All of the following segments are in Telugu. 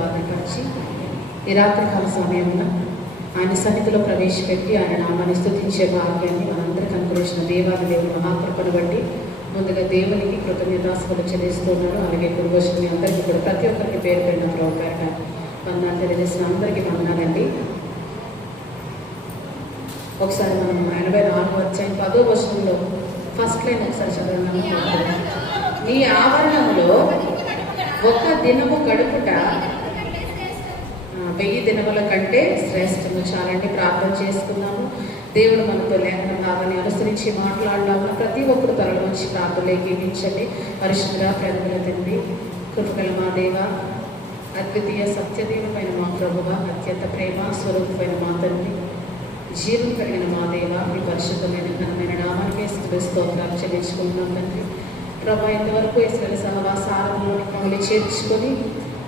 భద్రపరిచి ఈ రాత్రికాల సమయంలో ఆయన సన్నిధిలో ప్రవేశపెట్టి ఆయన నామాన్ని స్తుతించే భాగ్యాన్ని మనందరికీ అనుగ్రహించిన దేవాది దేవుని మహాకృపను బట్టి ముందుగా దేవునికి కృతజ్ఞతాస్తులు చెల్లిస్తున్నారు. అలాగే ఇప్పుడు వచ్చిన మీ అందరికీ కూడా ప్రతి ఒక్కరికి పేరు పెట్టిన ప్రోపేట వందనాలు తెలియజేసిన అందరికీ వందనాలండి. ఒకసారి మనం 84వ అధ్యాయం 10వ వచనంలో ఫస్ట్ లైన్ ఒకసారి చదవడం. నీ ఆవరణంలో ఒక దినము గడుపుట 1000 దినముల కంటే శ్రేష్టము. చాలండి, ప్రార్థన చేసుకున్నాము. దేవుడు మనతో లేఖన భాగాన్ని అనుసరించి మాట్లాడడానికి ప్రతి ఒక్కరు తరలి నుంచి ప్రార్థనలు ఏకీవించండి. పరిశుద్ధ ప్రేమల తండ్రి, కృపగల మా దేవ, అద్వితీయ సత్యదేవుడైన మా ప్రభువ, అత్యంత ప్రేమ స్వరూపమైన మా తండ్రి, జీవం కలిగిన మా దేవ, మీ పరిశుద్ధమైన ఘనమైన నామానికి స్తోత్రాలు చెల్లించుకుంటున్నాం తండ్రి. ప్రభా, ఇంతవరకు ఇస్రాయేల్ సహవాసారంలోని మమ్మల్ని చేర్చుకొని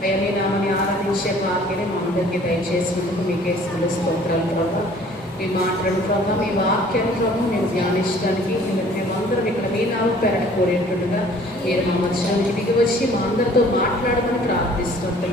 అయ్యా మీ నామని ఆరాధించే భాగ్యాన్ని మా అందరికీ దయచేసినందుకు మీకే స్తోత్రాలు ప్రభా. మీ మాటలను ప్రభా, మీ వాక్యాన్ని ప్రభా మేము ధ్యానించడానికి మేమందరం ఇక్కడ మీ నామం పేరట కోరేటట్టుగా మీరు మా మధ్యానికి దిగి వచ్చి మా అందరితో మాట్లాడమని ప్రార్థిస్తుంది.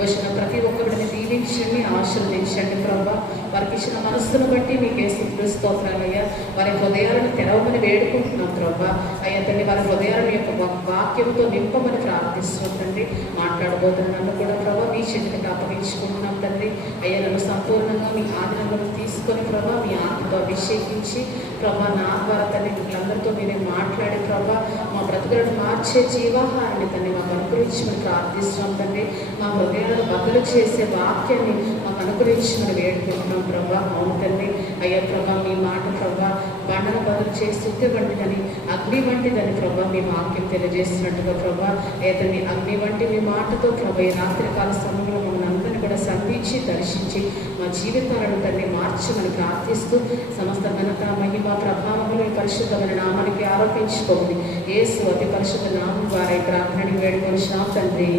వచ్చిన ప్రతి ఒక్కరిని దీవించండి, ఆశీర్వదించండి ప్రభా. వారికి ఇచ్చిన మనస్సును బట్టి మీకే స్తోత్రాలు అయ్యా. వారి హృదయాలను తెరవమని వేడుకుంటున్నాం ప్రభా. అయ్యా తండ్రి, వారి హృదయాలను యొక్క వాక్యంతో నింపమని ప్రార్థిస్తుందండి. మాట్లాడబోతున్నాను కూడా ప్రభా మీ చేతికి అప్పగించుకుంటున్నాం తండ్రి. అయ్యా నన్ను సంపూర్ణంగా మీ ఆధీనంలో తీసుకొని ప్రభా మీ ఆత్మతో అభిషేకించి ప్రభా నా ద్వారా తండ్రి వీళ్ళందరితో మీరే మాట్లాడి ప్రభా మా బ్రతుకులను మార్చే జీవాహారాన్ని తండ్రి మాకు అనుగ్రహించమని ప్రార్థిస్తున్నాం తండ్రి. మా హృదయాలను బదులు చేసే వాక్యాన్ని మాకు అనుగ్రహించమని వేడుకుంటున్నాం ప్రభా. అవును తండ్రి. అయ్యా ప్రభా మీ మాట ప్రభా బండన బదులు చేసి శుద్ధి వంటిదని, అగ్ని వంటిదని ప్రభా మీ వాక్యం తెలియజేస్తున్నట్టుగా ప్రభా ఏతని అగ్ని వంటి మీ మాటతో ప్రభా ఈ రాత్రికాల సమయంలో మమ్మల్ని అందరినీ కూడా సంధించి దర్శించి మా జీవితాలను తండ్రి మార్చమని ప్రార్థిస్తూ సమస్త ఘనత మహిమ ప్రభావములు ఈ పరిశుద్ధమైన నామానికి ఆరోపించుకోండి. యేసు అతి పరిశుద్ధ నామం ద్వారా ఈ ప్రార్థనని వేడుకొనిచున్నాం తండ్రి.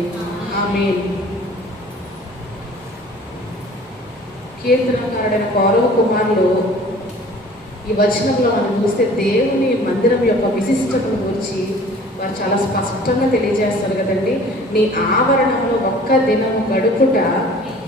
ఆమేన్. కీర్తనకారుడైన కౌరవ కుమారులు ఈ వచనంలో మనం చూస్తే దేవుని మందిరం యొక్క విశిష్టతను గురించి వారు చాలా స్పష్టంగా తెలియజేస్తారు కదండి. నీ ఆవరణంలో ఒక్క దినము గడుపుట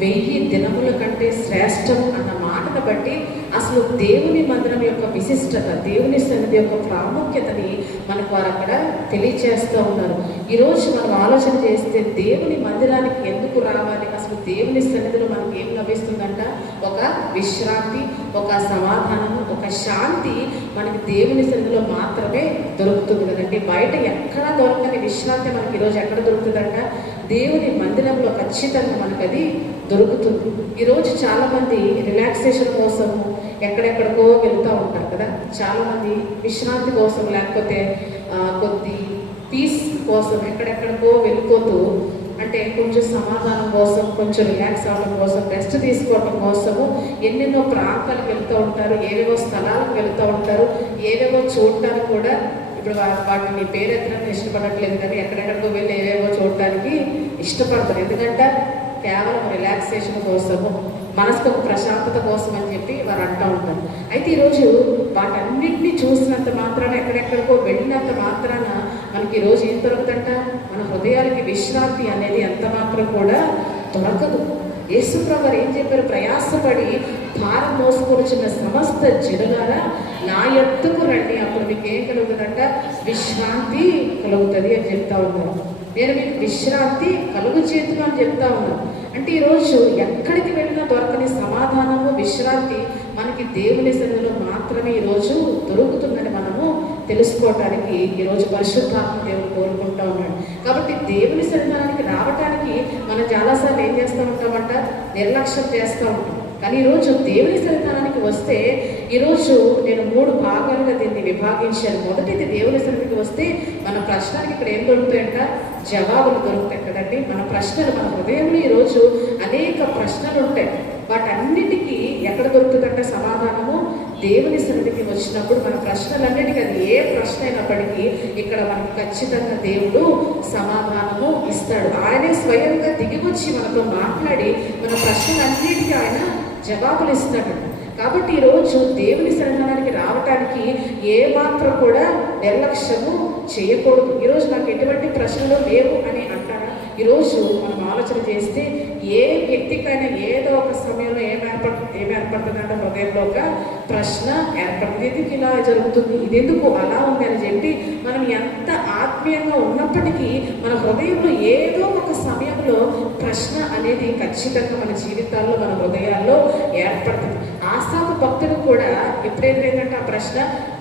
1000 దినముల కంటే శ్రేష్టం అన్న మాటను బట్టి అసలు దేవుని మందిరం యొక్క విశిష్టత, దేవుని సన్నిధి యొక్క ప్రాముఖ్యతని మనకు వారు అక్కడ తెలియజేస్తూ ఉన్నారు. ఈరోజు మనం ఆలోచన చేస్తే దేవుని మందిరానికి ఎందుకు రావాలి, అసలు దేవుని సన్నిధిలో మనకి ఏం లభిస్తుందంట? ఒక విశ్రాంతి, ఒక సమాధానము, ఒక శాంతి మనకి దేవుని సన్నిధిలో మాత్రమే దొరుకుతుంది కదండి. బయట ఎక్కడ దొరకని విశ్రాంతి మనకి ఈరోజు ఎక్కడ దొరుకుతుందంట? దేవుని మందిరంలో ఖచ్చితంగా మనకు అది దొరుకుతుంది. ఈరోజు చాలామంది రిలాక్సేషన్ కోసము ఎక్కడెక్కడికో వెళ్తూ ఉంటారు కదా. చాలామంది విశ్రాంతి కోసం లేకపోతే కొద్ది పీస్ కోసం ఎక్కడెక్కడికో వెళ్ళిపోతూ, అంటే కొంచెం సమాధానం కోసం, కొంచెం రిలాక్స్ అవ్వడం కోసం, రెస్ట్ తీసుకోవడం కోసము ఎన్నెన్నో ప్రాంతాలకు వెళ్తూ ఉంటారు, ఏవేవో స్థలాలకు వెళ్తూ ఉంటారు, ఏవేవో చూడటానికి కూడా. ఇప్పుడు వాటిని పేరెత్తడానికి ఇష్టపడట్లేదు కానీ ఎక్కడెక్కడికో వెళ్ళి ఏవేవో చూడటానికి ఇష్టపడతారు. ఎందుకంటే కేవలం రిలాక్సేషన్ కోసము, మనసుకు ఒక ప్రశాంతత కోసం అని చెప్పి వారు అంటూ ఉంటారు. అయితే ఈరోజు వాటన్నింటినీ చూసినంత మాత్రాన, ఎక్కడెక్కడికో వెళ్ళినంత మాత్రాన మనకి ఈరోజు ఏం దొరుకుతుందంట? మన హృదయాలకి విశ్రాంతి అనేది ఎంత మాత్రం కూడా దొరకదు. యేసుప్రభు వారు ఏం చెప్పారు? ప్రయాసపడి భారం మోసుకొచ్చిన సమస్త జనులారా నా యొద్దకు రండి, అప్పుడు మీకు ఏం కలుగుతుందంట? విశ్రాంతి కలుగుతుంది అని చెప్తా ఉన్నారు. నేను మీకు విశ్రాంతి కలుగు చేతులు అని చెప్తా ఉన్నాను. అంటే ఈరోజు ఎక్కడికి వెళ్ళినా దొరకని సమాధానము, విశ్రాంతి మనకి దేవుని సన్నిధిలో మాత్రమే ఈరోజు దొరుకుతుందని మనము తెలుసుకోవటానికి ఈరోజు పరిశుద్ధాత్మ దేవుడు కోరుకుంటూ ఉన్నాడు. కాబట్టి దేవుని సన్నిధానానికి రావటానికి మనం చాలాసార్లు ఏం చేస్తూ ఉంటామంట? నిర్లక్ష్యం చేస్తూ ఉంటాం. కానీ ఈరోజు దేవుని సన్నిధానానికి వస్తే, ఈరోజు నేను 3 భాగాలుగా దీన్ని విభాగించాను. మొదటిది, దేవుని సన్నిధికి వస్తే మన ప్రశ్నలకు ఇక్కడ ఏం దొరుకుతాయంట? జవాబులు దొరుకుతాయి కదండి. మన ప్రశ్నలు, మన హృదయంలో ఈరోజు అనేక ప్రశ్నలు ఉంటాయి. వాటన్నిటికీ ఎక్కడ దొరుకుతుందంట సమాధానము? దేవుని సన్నిధికి వచ్చినప్పుడు మన ప్రశ్నలన్నిటికీ, అది ఏ ప్రశ్న అయినప్పటికీ ఇక్కడ మనకు ఖచ్చితంగా దేవుడు సమాధానము ఇస్తాడు. ఆయనే స్వయంగా దిగి వచ్చి మనతో మాట్లాడి మన ప్రశ్నలన్నిటికీ ఆయన జవాబులు ఇస్తాడు. కాబట్టి ఈరోజు దేవుని సన్నిధానానికి రావటానికి ఏ మాత్రం కూడా నిర్లక్ష్యము చేయకూడదు. ఈరోజు నాకు ఎటువంటి ప్రశ్నలు లేవు అని అంటారా? ఈరోజు మనం ఆలోచన చేస్తే ఏ వ్యక్తికైనా ఏదో ఒక సమయంలో ఏమేర్పడుతుందంటే హృదయంలో ఒక ప్రశ్న ఏర్పడుతుంది. ఎందుకు ఇలా జరుగుతుంది, ఇది ఎందుకు అలా ఉంది అని చెప్పి మనం ఎంత ఆత్మీయంగా ఉన్నప్పటికీ మన హృదయంలో ఏదో ఒక సమయంలో ప్రశ్న అనేది ఖచ్చితంగా మన జీవితాల్లో మన హృదయాల్లో ఏర్పడుతుంది. ఆసాపు భక్తుడు కూడా ఎప్పుడైతే ఆ ప్రశ్న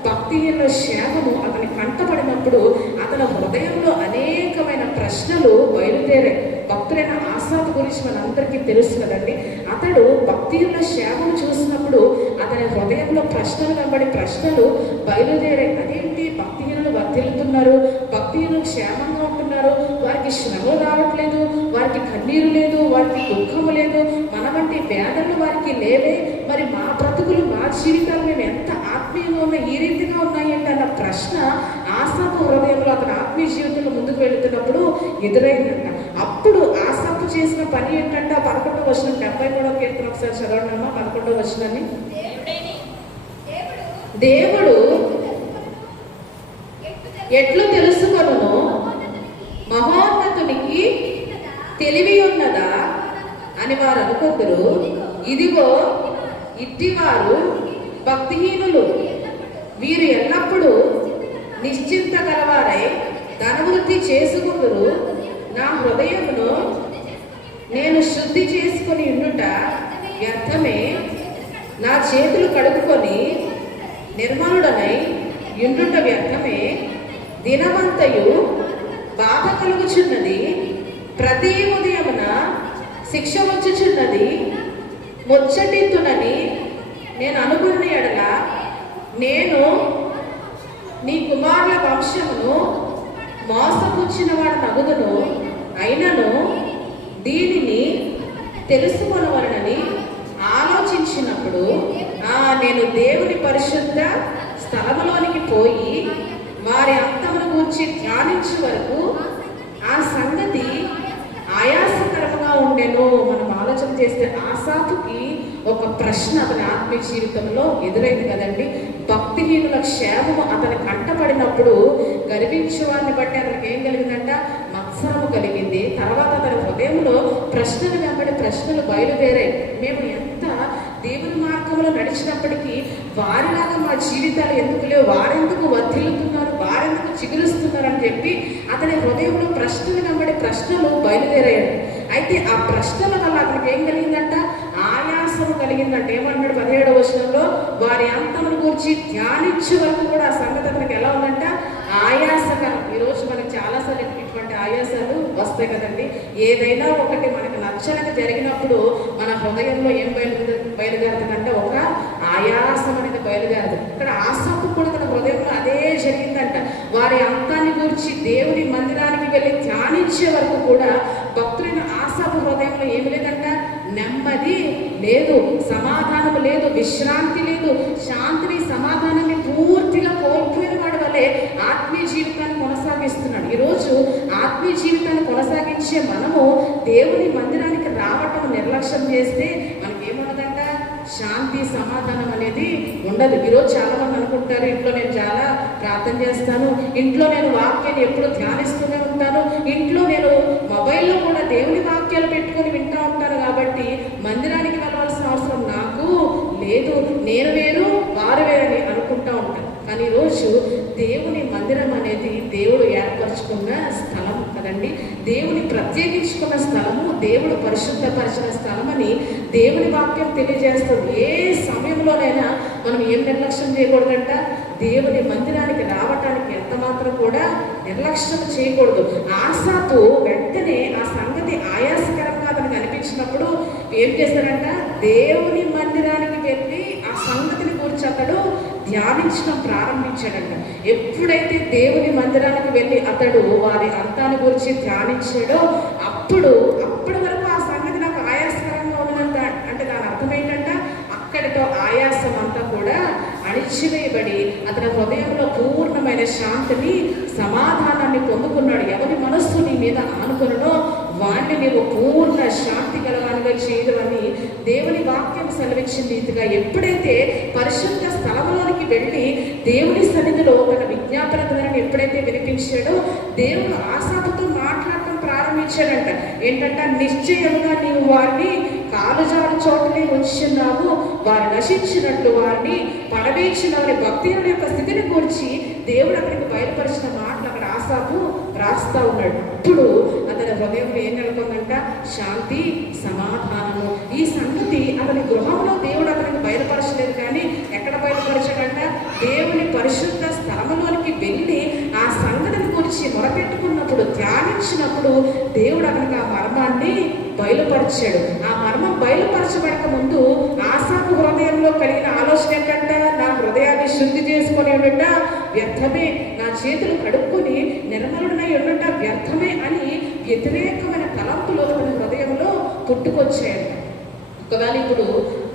భక్తిహీనుల క్షేమము అతని కంటపడినప్పుడు అతని హృదయంలో అనేకమైన ప్రశ్నలు బయలుదేరాయి. భక్తులైన ఆసాపు గురించి మనందరికీ తెలుసు కదండి. అతడు భక్తిహీనుల క్షేమం చూసినప్పుడు అతని హృదయంలో ప్రశ్నలు వెంబడి ప్రశ్నలు బయలుదేరాయి. అదేంటి, భక్తిహీనులు వర్ధిల్లుతున్నారు, భక్తిహీనులు క్షేమంగా ఉంటున్నారు, వారికి శ్రమలు రావట్లేదు, వారికి కన్నీరు లేదు, వారికి దుఃఖము లేదు, మన వంటి వేదనలు వారికి లేవే, మరి మా బ్రతుకులు మా జీవితాలు మేము ఎంత ఆత్మీయంగా ఉన్నా ఈ రీతిగా ఉన్నాయంటే అన్న ప్రశ్న ఆసాపు హృదయంలో అతని ఆత్మీయ జీవితంలో ముందుకు వెళుతున్నప్పుడు ఎదురైందంట. అప్పుడు ఆసాపు చేసిన పని ఏంటంటే 11వ వచనం 73వ కీర్తన ఒకసారి చదవండి అమ్మా. 11వ వచనాన్ని, దేవుడు ఎట్లు తెలుసుకొనును, మహోన్నతునికి తెలివి ఉన్నదా అని వారు అనుకుందరు. ఇదిగో ఇట్టివారు భక్తిహీనులు, వీరు ఎల్లప్పుడూ నిశ్చింత గలవారై ధనవృద్ధి చేసుకుందరు. నా హృదయమును నేను శుద్ధి చేసుకుని ఉండుట వ్యర్థమే, నా చేతులు కడుక్కొని నిర్మలుడనై ఉండుట వ్యర్థమే. దినమంతయు బాధ కలుగుచున్నది, ప్రతి ఉదయమున శిక్ష వచ్చుచున్నది. ముచ్చటిత్తునని నేను అనుకున్న ఎడల నేను నీ కుమారుల వంశమును మోసపుచ్చిన వాడు నగుదును. అయినను దీనిని తెలుసుకొనవలనని ఆలోచించినప్పుడు నేను దేవుని పరిశుద్ధ స్థలములోనికి పోయి వారి అంతమును గూర్చి ధ్యానించే వరకు ఆ సంగతి ఆయాసకరంగా ఉండెను. మనం ఆలోచన చేస్తే ఆసాపుకి ఒక ప్రశ్న అతని ఆత్మీయ జీవితంలో ఎదురైంది కదండి. భక్తిహీనుల క్షేమము అతని కంటపడినప్పుడు గర్వించే వారిని బట్టి అతనికి ఏం కలిగిందంట, మత్సరము కలిగింది. తర్వాత అతని హృదయంలో ప్రశ్నలు వెంబడి ప్రశ్నలు బయలుదేరాయి. మేము ఎంత దేవుని మార్గంలో నడిచినప్పటికీ వారిలాగా మా జీవితాలు ఎందుకు లేవు, వారెందుకు వర్ధిల్లుతున్నారు, వారెందుకు చిగురుస్తున్నారు అని చెప్పి అతని హృదయంలో ప్రశ్నలు వెంబడి ప్రశ్నలు బయలుదేరాయండి. అయితే ఆ ప్రశ్నల వల్ల అతనికి ఏం కలిగిందంట, ఆయాసము కలిగిందంట. ఏమన్నాడు 17వ వచనంలో, వారి అంతమును గురించి ధ్యానించే వరకు కూడా ఆ సంగతి అతనికి ఎలా ఉందంట, ఆయాసకరం. ఈరోజు మనకి చాలాసార్లు ఇటువంటి ఆయాసాలు వస్తాయి కదండి. ఏదైనా ఒకటి మనకు నచ్చనది జరిగినప్పుడు మన హృదయంలో ఏం బయలుదేరుతుందంటే ఒక ఆయాసం అనేది బయలుదేరుతుంది. ఇక్కడ ఆసాపు కూడా తన హృదయంలో అదే జరిగిందంట. వారి అంతాన్ని గురించి దేవుని మందిరానికి వెళ్ళి ధ్యానించే వరకు కూడా భక్తులైన ఆసాపు హృదయంలో ఏమి లేదంట, నెమ్మది లేదు, సమాధానం లేదు, విశ్రాంతి లేదు, శాంతిని సమాధానాన్ని పూర్తిగా కోల్పోయిన వాడి వల్లే ఆత్మీయ జీవితాన్ని కొనసాగిస్తున్నాడు. ఈరోజు ఆత్మీయ జీవితాన్ని కొనసాగించే మనము దేవుని మందిరానికి రావటం నిర్లక్ష్యం చేస్తే మనకేమున్నదంట, శాంతి సమాధానం అనేది ఉండదు. ఈరోజు చాలా మంది అనుకుంటారు, ఇంట్లో నేను చాలా ప్రార్థన చేస్తాను, ఇంట్లో నేను వాక్యాన్ని ఎప్పుడు ధ్యానిస్తూనే ఉంటాను, ఇంట్లో నేను మొబైల్లో కూడా దేవుని వాక్యాలు పెట్టుకొని వింటూ ఉంటాను, కాబట్టి మందిరానికి వెళ్ళవలసిన అవసరం నాకు లేదు, నేను వేరు వారు వేరని అనుకుంటూ ఉంటాను. కానీ ఈరోజు దేవుని మందిరం అనేది దేవుడు ఏర్పరచుకున్న స్థలం కదండి. దేవుని ప్రత్యేకించుకున్న స్థలము, దేవుడు పరిశుద్ధపరిచిన స్థలం అని దేవుని వాక్యం తెలియజేస్తుంది. ఏ సమయంలోనైనా మనం ఏం నిర్లక్ష్యం చేయకూడదంట, దేవుని మందిరానికి రావటానికి ఎంత మాత్రం కూడా నిర్లక్ష్యం చేయకూడదు. ఆసాపు వెంటనే ఆ సంగతి ఆయాసకరంగా అతనికి అనిపించినప్పుడు ఏం చేశాడంట, దేవుని మందిరానికి వెళ్ళి ఆ సంగతిని గురించి అతడు ధ్యానించడం ప్రారంభించాడంట. ఎప్పుడైతే దేవుని మందిరానికి వెళ్ళి అతడు వారి అంతాన్ని గురించి ధ్యానించాడో అప్పటి వరకు ఆ సంగతి నాకు ఆయాసకరంగా ఉన్నదంట. అంటే దాని అర్థం ఏంటంటే అక్కడితో ఆయాసం అంతా కూడా అణిచివేయబడి అతని హృదయంలో పూర్ణమైన శాంతిని సమాధానాన్ని పొందుకున్నాడు. ఎవరి మనస్సు నీ మీద ఆనుకొనో వాడిని నీవు పూర్ణ శాంతి కలవానిగా చేయదని దేవుని వాక్యం సెలవిచ్చిన రీతిగా ఎప్పుడైతే పరిశుద్ధ స్థలంలోనికి వెళ్ళి దేవుని సన్నిధిలో తన విజ్ఞాపన ధ్వనిని ఎప్పుడైతే వినిపించాడో దేవుడు ఆసాపుతో మాట్లాడటం ప్రారంభించాడు. ఇచ్చాడంట. ఏంటంట, నిశ్చయముగా నీవు వారిని కాలుజారు చోటనే ఉంచున్నావు, వారు నశించినట్లు వారిని పడవేసిన వారి భక్తుల యొక్క స్థితిని గురించి దేవుడు అక్కడికి బయలుపరిచిన మాటలు అక్కడ ఆసాపు రాస్తా ఉన్నాడు. ఇప్పుడు అతని హృదయంలో ఏం నెలకొందంట, శాంతి సమాధానము. ఈ సంగతి అతని గృహంలో దేవుడు అతనికి బయలుపరచలేదు, కానీ ఎక్కడ బయలుపరచాడంట, దేవుని పరిశుద్ధ స్థలములోనికి వెళ్ళి ఆ సంగతిని గురించి మొరపెట్టుకున్నప్పుడు, ధ్యానించినప్పుడు దేవుడు అతనికి ఆ మర్మాన్ని బయలుపరిచాడు. ఆ మర్మం బయలుపరచబడక ముందు ఆసాపు హృదయంలో కలిగిన ఆలోచన ఏంటంట, నా హృదయాన్ని శుద్ధి చేసుకొని ఉండట వ్యర్థమే, నా చేతులు కడుక్కొని నిర్మలుడై ఉండట వ్యర్థమే అని వ్యతిరేకమైన తలంపులు అతని హృదయంలో పుట్టుకొచ్చాయంట. ఒకవేళ ఇప్పుడు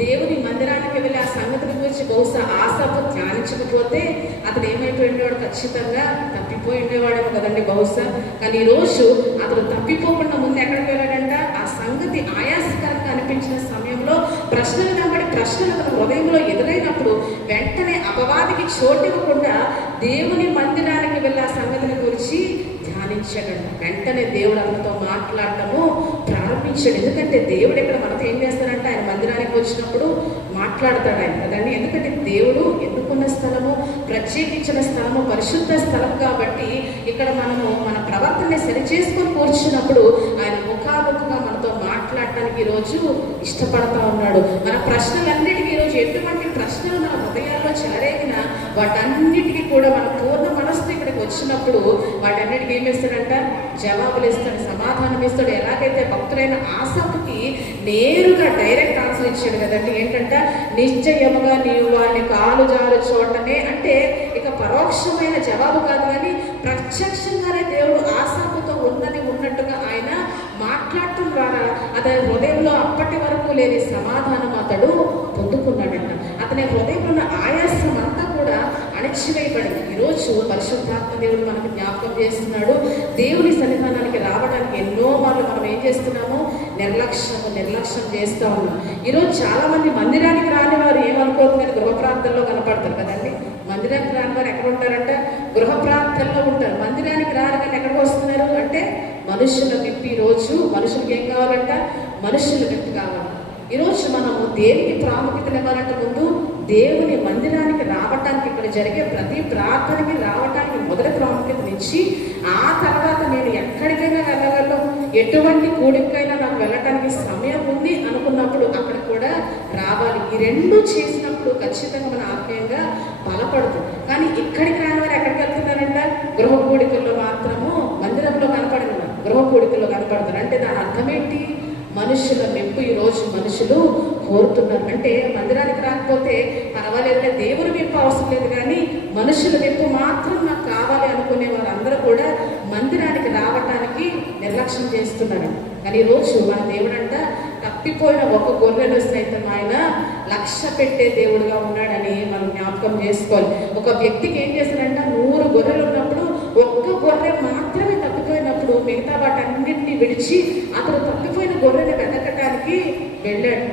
దేవుని మందిరానికి వెళ్ళి ఆ సంగతిని గురించి బహుశా ఆసాపు ధ్యానించకపోతే అతడు ఏమైపోయి ఉండేవాడు, ఖచ్చితంగా తప్పిపోయి ఉండేవాడేమో కదండి బహుశా. కానీ ఈరోజు అతడు తప్పిపోకుండా ముందు ఎక్కడికి వెళ్ళాడంట, ఆ సంగతి ఆయాసకరంగా అనిపించిన సమయంలో ప్రశ్నలు వెంబడి ప్రశ్నలు అతని హృదయంలో ఎదురైనప్పుడు వెంటనే అపవాదికి చోటు ఇవ్వకుండా దేవుని మందిరానికి వెళ్ళి ఆ సంగతిని గురించి ధ్యానించాడంట. వెంటనే దేవుడు అతనితో మాట్లాడటము ప్రారంభించాడు. ఎందుకంటే దేవుడు ఇక్కడ మనతో ఏం చేస్తాడంటే, ఆయన మందిరానికి వచ్చినప్పుడు మాట్లాడతాడు ఆయన కదండి. ఎందుకంటే దేవుడు ఎన్నుకున్న స్థలము, ప్రత్యేకించిన స్థలము, పరిశుద్ధ స్థలం కాబట్టి ఇక్కడ మనము మన ప్రవర్తనని సరిచేసుకొని కూర్చున్నప్పుడు ఆయన ముఖాముఖిగా మనతో మాట్లాడటానికి ఈరోజు ఇష్టపడతా ఉన్నాడు. మన ప్రశ్నలన్నిటికీ ఈరోజు ఎటువంటి ప్రశ్నలు మన హృదయాల్లో చెలరేగినా వాటన్నిటికీ కూడా మన పూర్ణ మనస్సు ఇక్కడికి వచ్చినప్పుడు వాటన్నిటికీ ఏం చేస్తాడంట, జవాబులు ఇస్తాడు, సమాధానం ఇస్తాడు. ఎలాగైతే భక్తులైన ఆసాపుకి నేరుగా డైరెక్ట్ ఆన్సర్ ఇచ్చాడు కదండి. ఏంటంటే, నిశ్చయముగా నీవు వాళ్ళని కాలు జారు చోటనే, అంటే ఇక పరోక్షమైన జవాబు కాదు, కానీ ప్రత్యక్షంగానే దేవుడు ఆసాపుతో ఉన్నది ఉన్నట్టుగా ఆయన మాట్లాడటం ద్వారా అతని హృదయంలో అప్పటి వరకు లేని సమాధానం అతడు పొందుకున్నాడంట. అతని హృదయంలో ఉన్న ఆయాసం అంతా కూడా అణచివేయబడింది. ఈరోజు పరిశుద్ధాత్మ దేవుడు మనకు జ్ఞాపకం చేస్తున్నాడు, దేవుని సన్నిధానానికి రావడానికి ఎన్నో మార్లు మనం ఏం చేస్తున్నాము, నిర్లక్ష్యం చేస్తూ ఉన్నాం. ఈరోజు చాలా మంది మందిరానికి రాని వారు ఏమనుకోతుంది, గృహ ప్రాంతాల్లో కనపడతారు కదండి. మందిరానికి రాని వారు ఎక్కడ ఉంటారంట, గృహ ప్రాంతాల్లో ఉంటారు. మందిరానికి రాని కానీ ఎక్కడికి వస్తున్నారు అంటే మనుషుల మెప్పి. ఈరోజు మనుషులకు ఏం కావాలంట, మనుషుల మెప్పి కావాలి. ఈరోజు మనము దేనికి ప్రాముఖ్యత ఇవ్వాలంటే, ముందు దేవుని మందిరానికి రావటానికి, ఇక్కడ జరిగే ప్రతి ప్రార్థనకి రావటానికి మొదటి ప్రాముఖ్యతనిచ్చి, ఆ తర్వాత నేను ఎక్కడికైనా వెళ్ళగలను, ఎటువంటి కూడికైనా నాకు వెళ్ళటానికి సమయం ఉంది అనుకున్నప్పుడు అక్కడ కూడా రావాలి. ఈ రెండు చేసినప్పుడు ఖచ్చితంగా మన ఆత్మీయంగా బలపడుతుంది. కానీ ఇక్కడికి రాని వారు ఎక్కడికి వెళ్తున్నారంట, గృహ కూడికల్లో మాత్రము, మందిరంలో కనపడిన గృహ కూడికల్లో కనపడతారు. అంటే దాని అర్థం ఏంటి, మనుషుల మెప్పు ఈరోజు మనుషులు కోరుతున్నారు. అంటే మందిరానికి రాకపోతే పర్వాలేదంటే దేవుని మెప్పు అవసరం లేదు, కానీ మనుషుల మెప్పు మాత్రం నాకు కావాలి అనుకునే వారందరూ కూడా మందిరానికి రావటానికి నిర్లక్ష్యం చేస్తున్నారు. కానీ ఈరోజు మన దేవుడంట తప్పిపోయిన ఒక గొర్రెను సైతం ఆయన లక్ష్య పెట్టే దేవుడుగా ఉన్నాడని మనం జ్ఞాపకం చేసుకోవాలి. ఒక వ్యక్తికి ఏం చేశాడంట, 100 గొర్రెలు ఉన్నప్పుడు ఒక్క గొర్రె మాత్రమే తప్పిపోయినప్పుడు మిగతా వాటన్నింటినీ విడిచి అతను తప్పిపోయిన గొర్రెని వెతకటానికి వెళ్ళాడు.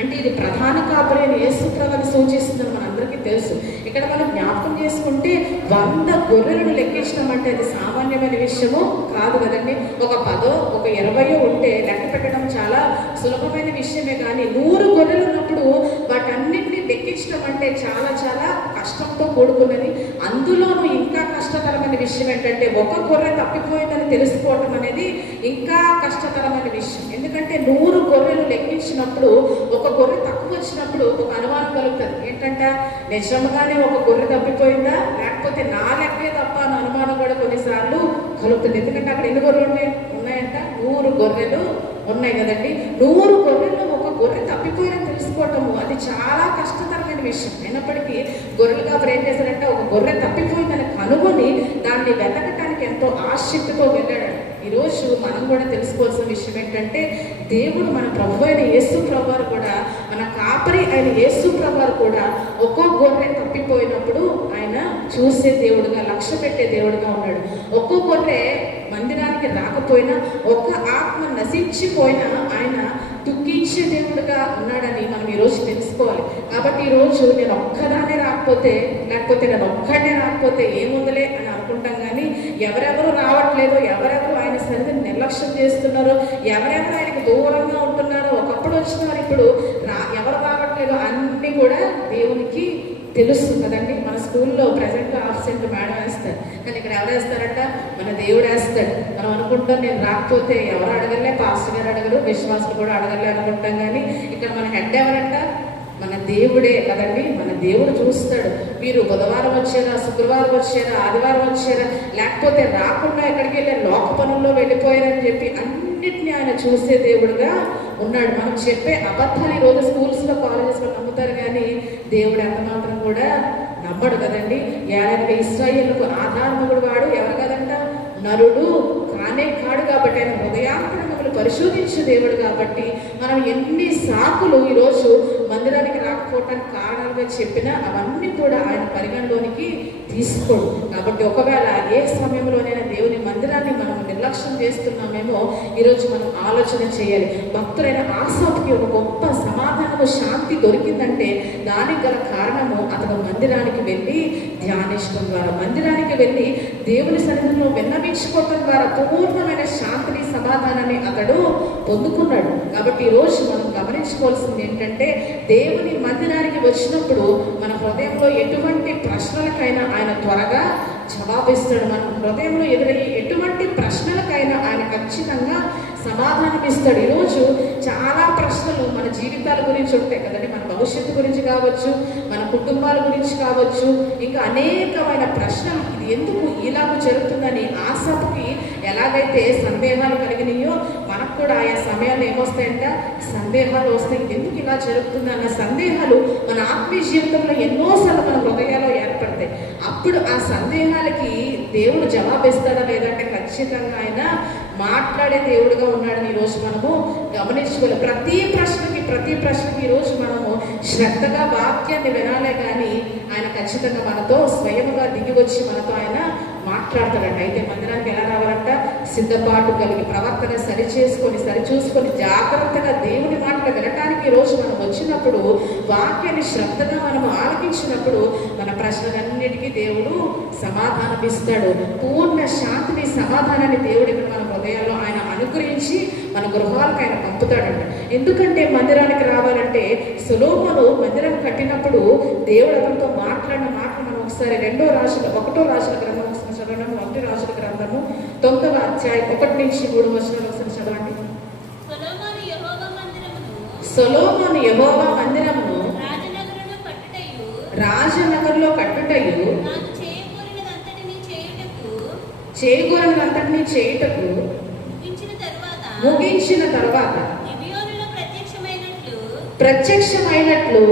అంటే ఇది ప్రధాన కాపరి అని యేసు ప్రభువుని సూచిస్తుందని మనందరికీ తెలుసు. ఇక్కడ మనం జ్ఞాపకం చేసుకుంటే 100 గొర్రెలను లెక్కించడం అంటే అది సామాన్యమైన విషయము కాదు కదండి. ఒక 10 ఒక 20 ఉంటే లెక్క పెట్టడం చాలా సులభమైన విషయమే, కానీ 100 గొర్రెలు ఉన్నప్పుడు వాటన్నింటినీ లెక్కించడం అంటే చాలా చాలా కష్టంతో కూడుకున్నది. అందులోనూ ఇంకా కష్టతరమైన విషయం ఏంటంటే, ఒక గొర్రె తప్పిపోయిందని తెలుసుకోవటం అనేది ఇంకా కష్టతరమైన విషయం. ఎందుకంటే 100 గొర్రెలు లెక్కించినప్పుడు ఒక గొర్రె తక్కువ వచ్చినప్పుడు ఒక అనుమానం కలుగుతుంది. ఏంటంటే, నిజంగానే ఒక గొర్రె తప్పిపోయిందా, లేకపోతే నా లెక్కే తప్ప అని అనుమానం కూడా కొన్నిసార్లు కలుగుతుంది. ఎందుకంటే అక్కడ ఎన్ని గొర్రెలు ఉన్నాయంట, 100 గొర్రెలు ఉన్నాయి కదండి. 100 గొర్రెల్లో ఒక గొర్రె తప్పిపోయినా తెలుసుకోవటము అది చాలా కష్టతరమైన విషయం. అయినప్పటికీ గొర్రెలు కాబట్టి ఏం చేశారంటే, ఒక గొర్రె తప్పిపోయిందని కనుగొని దాన్ని వెతకటానికి ఎంతో ఆసక్తితో వెళ్ళాడు. ఈరోజు మనం కూడా తెలుసుకోవాల్సిన విషయం ఏంటంటే, దేవుడు మన ప్రభు అయిన యేసు ప్రభువారు కూడా, మన కాపరి అయిన యేసు ప్రభువారు కూడా ఒక్కో గొర్రె తప్పిపోయినప్పుడు ఆయన చూసే దేవుడుగా, లక్ష్య పెట్టే దేవుడుగా ఉన్నాడు. ఒక్కో గొర్రె మందిరానికి రాకపోయినా, ఒక్క ఆత్మ నశించిపోయినా ఆయన దుఃఖించే దేవుడుగా ఉన్నాడని మనం ఈరోజు తెలుసుకోవాలి. కాబట్టి ఈరోజు నేను ఒక్కదానే రాకపోతే, లేకపోతే నేను ఒక్కడే రాకపోతే ఏముందలే అని అనుకుంటాం. కానీ ఎవరెవరు రావట్లేదో, ఎవరెవరు ఆయన సన్నిధిని నిర్లక్ష్యం చేస్తున్నారో, ఎవరెవరు ఆయనకు దూరంగా ఉంటున్నారో, ఒకప్పుడు వచ్చిన వారు ఇప్పుడు ఎవరు రావట్లేదో అన్నీ కూడా దేవునికి తెలుస్తుంది కదండి. మన స్కూల్లో ప్రజెంట్ ఆబ్సెంట్ మేడం వేస్తారు, కానీ ఇక్కడ ఎవరు వేస్తారంట? మన దేవుడు వేస్తాడు. మనం అనుకుంటాం నేను రాకపోతే ఎవరు అడగలే, పాస్టర్ గారు అడగరు, విశ్వాసులు కూడా అడగలే అనుకుంటాం. కానీ ఇక్కడ మన హెడ్ ఎవరంట? మన దేవుడే కదండి. మన దేవుడు చూస్తాడు. మీరు బుధవారం వచ్చారా, శుక్రవారం వచ్చారా, ఆదివారం వచ్చారా, లేకపోతే రాకుండా ఎక్కడికి వెళ్ళారు, లోక పనుల్లో వెళ్ళిపోయారని చెప్పి అన్నిటినీ ఆయన చూసే దేవుడుగా ఉన్నాడు. మనం చెప్పే అబద్ధాలు ఈరోజు స్కూల్స్లో, కాలేజెస్లో నమ్ముతారు, కానీ దేవుడు ఎంత మాత్రం కూడా నమ్మడు కదండి. ఏడాది ఇశ్రాయేలుకు ఆధారముడు వాడు ఎవరు కదంట? నరుడు కానే కాడు. కాబట్టి ఆయన హృదయాంతరములు పరిశోధించే దేవుడు. కాబట్టి మనం ఎన్ని సాకులు ఈరోజు మందిరానికి రాకపోవటానికి కారణాలుగా చెప్పినా అవన్నీ కూడా ఆయన పరిగణలోనికి తీసుకోడు. కాబట్టి ఒకవేళ ఏ సమయంలోనైనా దేవుని మందిరాన్ని మనం నిర్లక్ష్యం చేస్తున్నామేమో ఈరోజు మనం ఆలోచన చేయాలి. భక్తులైన ఆసాపుకి ఒక గొప్ప సమాధానము, శాంతి దొరికిందంటే దానికి గల కారణము అతను మందిరానికి వెళ్ళి ధ్యానించడం ద్వారా, మందిరానికి వెళ్ళి దేవుని సన్నిధిలో విన్నవించుకోవటం ద్వారా పూర్ణమైన శాంతిని, సమాధానాన్ని అతడు పొందుకున్నాడు. కాబట్టి ఈరోజు మనం గమనించుకోవాల్సింది ఏంటంటే, దేవుని మందిరానికి వచ్చినప్పుడు మన హృదయంలో ఎటువంటి ప్రశ్నలకైనా ఆయన త్వరగా జవాబిస్తాడు. మన హృదయంలో ఎదురయ్యే ఎటువంటి ప్రశ్నలకైనా ఆయన ఖచ్చితంగా సమాధానం ఇస్తాడు. ఈరోజు చాలా ప్రశ్నలు మన జీవితాల గురించి ఉంటాయి కదండి. మన భవిష్యత్తు గురించి కావచ్చు, మన కుటుంబాల గురించి కావచ్చు, ఇంకా అనేకమైన ప్రశ్నలు. ఇది ఎందుకు ఇలాగ జరుగుతుందని ఆసాపుకి ఎలాగైతే సందేహాలు కలిగినాయో మనకు కూడా ఆయా సమయాలు ఏమొస్తాయంట? సందేహాలు వస్తాయి. ఇది ఎందుకు ఇలా జరుగుతుంది అన్న సందేహాలు మన ఆత్మీయ జీవితంలో ఎన్నోసార్లు మన హృదయాల్లో ఏర్పడతాయి. అప్పుడు ఆ సందేహాలకి దేవుడు జవాబిస్తాడా లేదంటే ఖచ్చితంగా ఆయన మాట్లాడే దేవుడుగా ఉన్నాడని ఈరోజు మనము గమనించుకోవాలి. ప్రతి ప్రశ్నకి ఈరోజు మనము శ్రద్ధగా వాక్యాన్ని వినాలే, కానీ ఆయన ఖచ్చితంగా మనతో స్వయముగా దిగి వచ్చి మనతో ఆయన మాట్లాడతాడంట. అయితే మందిరానికి ఎలా రావాలంట? సిద్ధపాటు కలిగి, ప్రవర్తన సరిచూసుకొని జాగ్రత్తగా దేవుని మాటలు వినటానికి ఈరోజు మనం వచ్చినప్పుడు, వాక్యాన్ని శ్రద్ధగా మనం ఆలకించినప్పుడు మన ప్రశ్నలన్నిటికీ దేవుడు సమాధానం ఇస్తాడు. పూర్ణ శాంతిని, సమాధానాన్ని దేవుడు ఇక్కడ మన హృదయాల్లో ఆయన అనుగ్రహించి మన గృహాలకు ఆయన పంపుతాడంట. ఎందుకంటే మందిరానికి రావాలంటే సొలొమోను మందిరం కట్టినప్పుడు దేవుడు అతనితో మాట్లాడిన మాటలు మనం ఒకసారి 1 రాజుల గ్రంథం ఒకసారి చదవడం. 1 రాజుల గ్రంథము 9వ అధ్యాయం 1 నుంచి 3 వచనాలు ఒకసారి చదవండి. సొలొమోను యెహోవా మందిరమును రాజనగరులో కట్టుటయు చేయగోరినంతటిని చేయుటకు ముగించిన తర్వాత ప్రత్యక్షమైనట్లు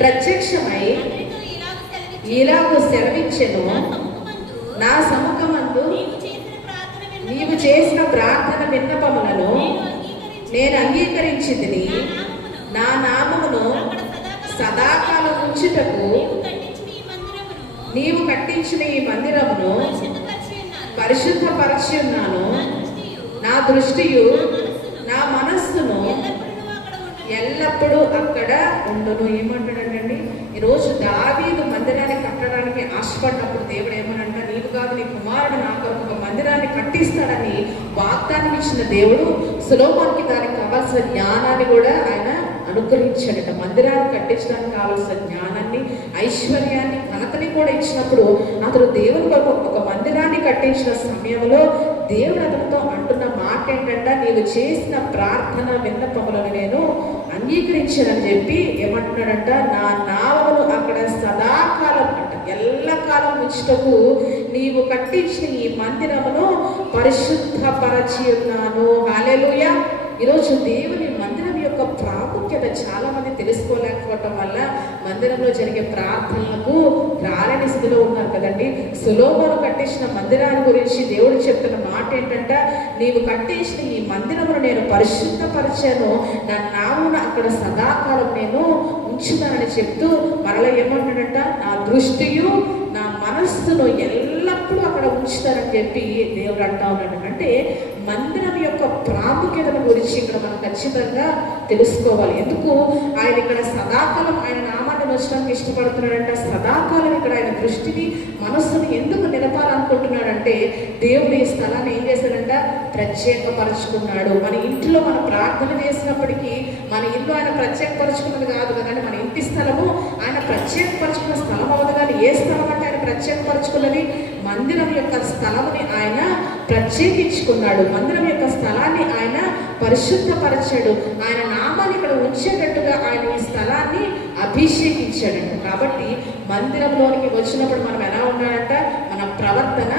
ప్రత్యక్షమై ఇలాగూ సెలవిచ్చెను, నా సముఖమందు నీవు చేసిన ప్రార్థన విన్నపములను నేను అంగీకరించితిని. నా నామమును సదాకాలం ఉంచుటకు నీవు కట్టించిన ఈ మందిరమును పరిశుద్ధపరచి ఉన్నాను. నా దృష్టియు నా మనస్సును ఎల్లప్పుడూ అక్కడ ఉండును. ఏమంటాడండి? ఈరోజు దావీదు మందిరాన్ని కట్టడానికి ఆశపడినప్పుడు దేవుడు ఏమనంట? నీవు కాదు, నీ కుమారుడు నాకు ఒక మందిరాన్ని కట్టిస్తాడని వాగ్దానం ఇచ్చిన దేవుడు సొలొమోనుకి దానికి కావాల్సిన జ్ఞానాన్ని కూడా ఆయన అనుగ్రహించాడట. మందిరాన్ని కట్టించడానికి కావాల్సిన జ్ఞానాన్ని, ఐశ్వర్యాన్ని, ఘనతని కూడా ఇచ్చినప్పుడు అతడు దేవుని కొరకు ఒక మందిరాన్ని కట్టించిన సమయంలో దేవుడు అతనితో అంటున్న మాట ఏంటంటే, నీవు చేసిన ప్రార్థన విన్నపములను నేను అంగీకరించానని చెప్పి ఏమంటున్నాడంట? నా నామమును అక్కడ సదాకాలం అంట, ఎల్లకాలం ఉంచుటకు నీవు కట్టించిన ఈ మందిరమును పరిశుద్ధపరచి ఉన్నాను. హల్లెలూయా. ఈరోజు దేవుని మందిరం యొక్క ప్రాముఖ్యత చాలా మంది తెలుసుకోలేకపోవటం వల్ల మందిరంలో జరిగే ప్రార్థనలకు రాలేని స్థితిలో ఉన్నారు కదండి. సొలొమోను కట్టించిన మందిరాన్ని గురించి దేవుడు చెప్తున్న మాట ఏంటంటే, నీవు కట్టించిన ఈ మందిరమును నేను పరిశుద్ధపరిచాను, నా నామమును అక్కడ సదాకాలం నేను ఉంచుతానని చెప్తూ మరలా ఏమంటాడంట? నా దృష్టియు నా మనస్సును ఎల్లప్పుడూ అక్కడ ఉంచుతానని చెప్పి దేవుడు అంటా ఉన్నాడు. అంటే మందిరం యొక్క ప్రాముఖ్యతను గురించి ఇక్కడ మనం ఖచ్చితంగా తెలుసుకోవాలి. ఎందుకు ఆయన ఇక్కడ సదాకాలం ఆయన నామాన్ని వచ్చడానికి ఇష్టపడుతున్నాడంటే, సదాకాలం ఇక్కడ ఆయన దృష్టిని మనస్సుని ఎందుకు నిలపాలనుకుంటున్నాడంటే, దేవుడు ఈ స్థలాన్ని ఏం చేశాడంట, ప్రత్యేకపరచుకున్నాడు. మన ఇంట్లో మనం ప్రార్థన చేసినప్పటికీ మన ఇల్లు ఆయన ప్రత్యేకపరచుకున్నది కాదు కదండి, మన ఇంటి స్థలము ఆయన ప్రత్యేకపరచుకున్న స్థలం అవుతుంది. కానీ ఏ స్థలం అంటే ఆయన ప్రత్యేకపరచుకున్నది మందిరం యొక్క స్థలముని ఆయన ప్రత్యేకించుకున్నాడు. మందిరం యొక్క స్థలాన్ని ఆయన పరిశుద్ధపరచాడు. ఆయన నామాన్ని ఇక్కడ ఉంచేటట్టుగా ఆయన ఈ స్థలాన్ని అభిషేకించాడంట. కాబట్టి మందిరంలోనికి వచ్చినప్పుడు మనం ఎలా ఉండాలంట, మన ప్రవర్తన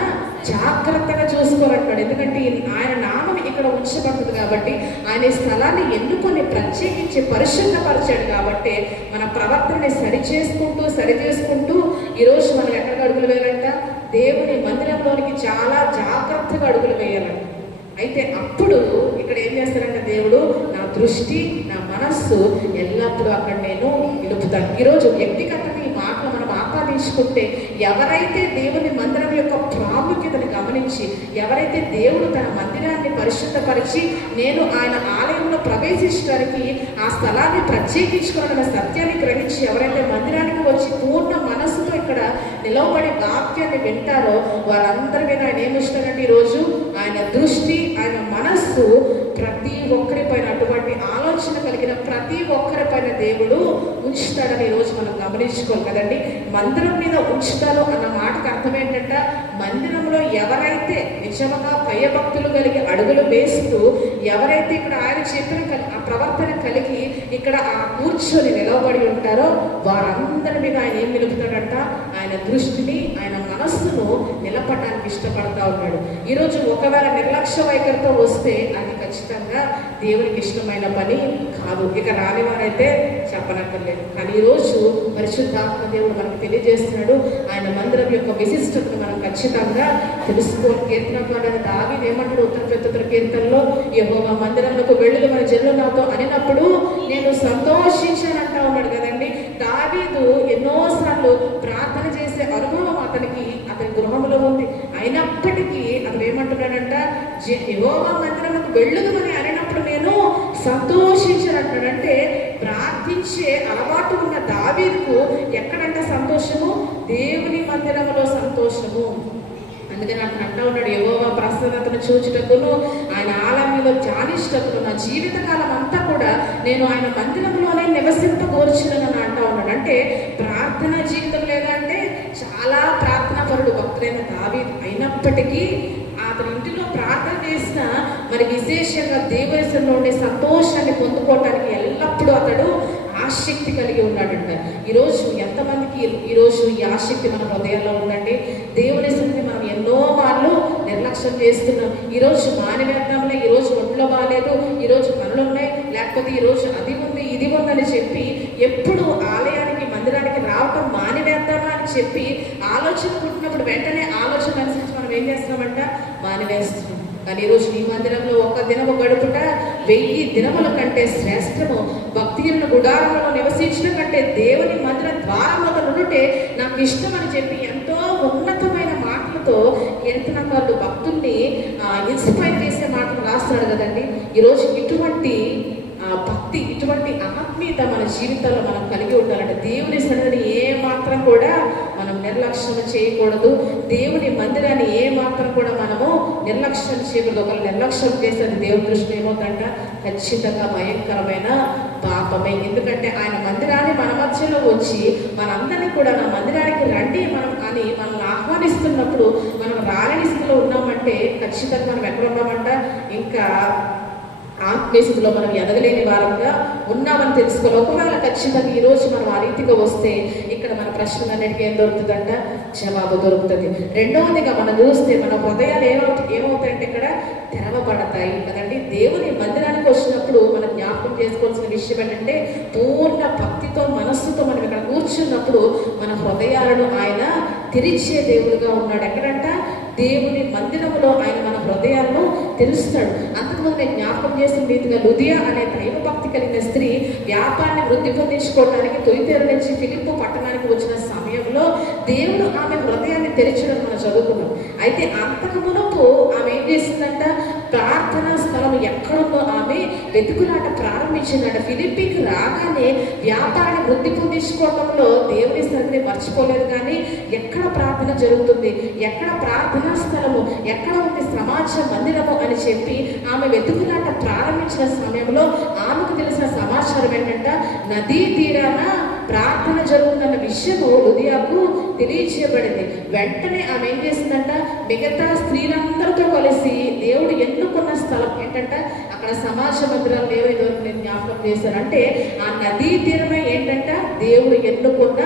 జాగ్రత్తగా చూసుకోవాలంటాడు. ఎందుకంటే ఆయన నామం ఇక్కడ ఉంచబడుతుంది కాబట్టి, ఆయన ఈ స్థలాన్ని ఎన్నుకొని ప్రత్యేకించి పరిశుద్ధపరిచాడు. కాబట్టి మన ప్రవర్తనని సరిచేసుకుంటూ ఈరోజు మనం ఎక్కడికి అడుగులు వేయాలంట, దేవుని మందిరంలోనికి చాలా జాగ్రత్తగా అడుగులు వేయాలంట. అయితే అప్పుడు ఇక్కడ ఏం చేస్తారంటే, దేవుడు నా దృష్టి నా మనస్సు ఎల్లప్పుడూ అక్కడ నేను నిలుపుతాను. ఈరోజు వ్యక్తిగతంగా ఈ మాటలు మనం ఆపాదించుకుంటే, ఎవరైతే దేవుని మందిరం యొక్క ప్రాముఖ్యతను గమనించి, ఎవరైతే దేవుడు తన మందిరాన్ని పరిశుద్ధపరిచి నేను ఆయన ఆలయంలో ప్రవేశించడానికి ఆ స్థలాన్ని ప్రత్యేకించుకున్న సత్యాన్ని గ్రహించి ఎవరైతే మందిరానికి వచ్చి పూర్ణ మనస్సుతో ఇక్కడ నిలవబడి వాక్యాన్ని వింటారో వారందరి మీద ఆయన ఏమి ఇస్తారంటే, ఈరోజు ఆయన దృష్టి ఆయన మనస్సు ప్రతి ఒక్కరిపైన, అటువంటి ఆలోచన కలిగిన ప్రతి ఒక్కరిపైన దేవుడు ఉంచుతాడని ఈరోజు మనం గమనించుకోవాలి కదండి. మందిరం మీద ఉంచుతారు అన్న మాటకు అర్థం ఏంటంటే, మందిరంలో ఎవరైతే నిజంగా భయభక్తులు కలిగి అడుగులు వేస్తూ ఎవరైతే ఇక్కడ ఆయన చెప్పిన ఆ ప్రవర్తన కలిగి ఇక్కడ ఆ కూర్చొని నిలవబడి ఉంటారో వారందరి మీద ఆయన ఏం నిలుపుతాడంట, ఆయన దృష్టిని ఆయన మనస్సును నిలపడానికి ఇష్టపడతా ఉన్నాడు. ఈరోజు ఒకవేళ నిర్లక్ష్య వైఖరితో వస్తే అది ఖచ్చితంగా దేవునికి ఇష్టమైన పని కాదు. ఇక రాని వారైతే చెప్పనక్కర్లేదు. కానీ ఈరోజు పరిశుద్ధాత్మ దేవుడు మనకు తెలియజేస్తున్నాడు, ఆయన మందిరం యొక్క విశిష్టతను మనం ఖచ్చితంగా తెలుసుకోవాలి. కీర్తనకారుడైన దావీదు ఏమంటాడు ఉత్తర కీర్తనలో, యెహోవా మందిరంలోకి వెళ్ళులు మన జనులు నాతో అనినప్పుడు నేను సంతోషించానంటా ఉన్నాడు కదండి. దావీదు ఎన్నోసార్లు ప్రార్థన చేసే అనుభవం అతని గృహంలో ఉంది. అయినప్పటికీ అతను ఏమంటున్నాడంట, యెహోవా మందిరంలోకి వెళ్ళుదమని అనినప్పుడు నేను సంతోషించానంటాడు. అంటే ప్రార్థించే అలవాటు ఉన్న దావీదుకు ఎక్కడంట సంతోషము, దేవుని మందిరంలో సంతోషము. అందుకని అతను అంటా ఉన్నాడు, యెహోవా ప్రసన్నతను చూచుటకును ఆయన ఆలయంలో ధ్యానిష్టకును నా జీవితకాలం అంతా కూడా నేను ఆయన మందిరంలోనే నివసింపగోర్చునని అంటా ఉన్నాడు. అంటే ప్రార్థన జీవితం లేదంటే చాలా ప్రార్థనా పరుడు భక్తుడైన దావీదు. అయినప్పటికీ అతని ఇంటిలో ప్రార్థన చేసిన మరి విశేషంగా దేవునిలో ఉండే సంతోషాన్ని పొందుకోవటానికి ఎల్లప్పుడూ అతడు ఆసక్తి కలిగి ఉన్నాడంట. ఈరోజు ఎంతమందికి ఈరోజు ఈ ఆసక్తి మన హృదయాల్లో ఉందండి? దేవుని సన్నిధిని మనం ఎన్నో మార్లు నిర్లక్ష్యం చేస్తున్నాం. ఈరోజు మానవేద్దాంలో, ఈరోజు ఒంట్లో బాగాలేదు, ఈరోజు పనులు ఉన్నాయి, లేకపోతే ఈరోజు అది ఉంది ఇది ఉందని చెప్పి ఎప్పుడు ఆలయానికి మందిరానికి రావటం మానివేద్దామా అని చెప్పి ఆలోచన పుట్టినప్పుడు వెంటనే ఆలోచన అనుసరించి మనం ఏం చేస్తున్నామంట, మానివేస్తున్నాం. కానీ ఈరోజు నీ మందిరంలో ఒక్క దినము గడుపుట 1000 దినముల కంటే శ్రేష్టము. భక్తిహీనుల గుడారంలో నివసించడం కంటే దేవుని మందిర ద్వారంలో నుండే నాకు ఇష్టం అని చెప్పి ఎంతో ఉన్నతమైన మాటలతో కీర్తనకారుడు భక్తుల్ని ఇన్స్పైర్ చేసే మాటలు రాస్తాడు కదండి. ఈరోజు ఇటువంటి భక్తి, ఇటువంటి ఆత్మీయత మన జీవితంలో మనం కలిగి ఉండాలంటే దేవుని సన్నిధిని ఏ మాత్రం కూడా మనం నిర్లక్ష్యం చేయకూడదు. దేవుని మందిరాన్ని ఏ మాత్రం కూడా మనము నిర్లక్ష్యం చేయకూడదు. ఒకరు నిర్లక్ష్యం చేస్తే అది దేవుని దృష్టిలో ఏమవుతుందంట, ఖచ్చితంగా భయంకరమైన పాపమే. ఎందుకంటే ఆయన మందిరాన్ని మన మధ్యలో వచ్చి మనందరినీ కూడా నా మందిరానికి రండి మనల్ని ఆహ్వానిస్తున్నప్పుడు మనం రాలేని స్థితిలో ఉన్నామంటే ఖచ్చితంగా మనం ఎక్కడ ఉన్నామంట, ఇంకా ఆత్మీయస్థితిలో మనం ఎదగలేని వారంగా ఉన్నామని తెలుసుకోవాలి. ఒకవేళ ఖచ్చితంగా ఈరోజు మనం ఆ రీతిగా వస్తే ఇక్కడ మన ప్రశ్నలన్నిటికీ ఏం దొరుకుతుందంట, జవాబు దొరుకుతుంది. రెండవదిగా మనం చూస్తే మన హృదయాలు ఏమవుతాయంటే ఇక్కడ తెరవబడతాయి కదండి. దేవుని మందిరానికి వచ్చినప్పుడు మనం జ్ఞాపకం చేసుకోవాల్సిన విషయం ఏంటంటే, పూర్ణ భక్తితో మనస్సుతో మనం ఇక్కడ కూర్చున్నప్పుడు మన హృదయాలను ఆయన తెరిచే దేవుడుగా ఉన్నాడు. ఎక్కడంట, దేవుని మందిరములో ఆయన మన హృదయాలను తెలుస్తాడు. అంతకుముందు నేను జ్ఞాపకం చేసిన రీతిగా లుదియా అనే దైవభక్తి కలిగిన స్త్రీ వ్యాపారాన్ని వృద్ధి పొందించుకోవడానికి తొలితేరు నుంచి ఫిలిప్పు పట్టణానికి వచ్చిన సమయంలో దేవుడు ఆమె హృదయాన్ని తెరిచడం మనం చదువుకున్నాం. అయితే అంతకు మునుపు ఆమె ఏం చేసిందంట, ప్రార్థనా స్థలం ఎక్కడుందో వెతుకులాట ప్రారంభించిందంట. ఫిలిప్పీకి రాగానే వ్యాపారాన్ని వృద్ధి పొందించుకోవడంలో దేవుని సన్నిధిని మర్చిపోలేదు. కానీ ఎక్కడ ప్రార్థన జరుగుతుంది, ఎక్కడ ప్రార్థనా స్థలము, ఎక్కడ ఉంది సమాజ మందిరము అని చెప్పి ఆమె వెతుకులాట ప్రారంభించిన సమయంలో ఆమెకు తెలిసిన సమాచారం ఏంటంటే నదీ తీరాన ప్రార్థన జరుగుతున్న విషయము లుదియాకు తెలియజేయబడింది. వెంటనే ఆమె ఏం చేసిందంట, మిగతా స్త్రీలందరితో కలిసి దేవుడు ఎన్నుకున్న స్థలం ఏంటంటే అక్కడ సమాజ మందిరాలు ఏవైతే నేను జ్ఞాపకం చేశాను అంటే ఆ నదీ తీరమే ఏంటంటే దేవుడు ఎన్నుకున్న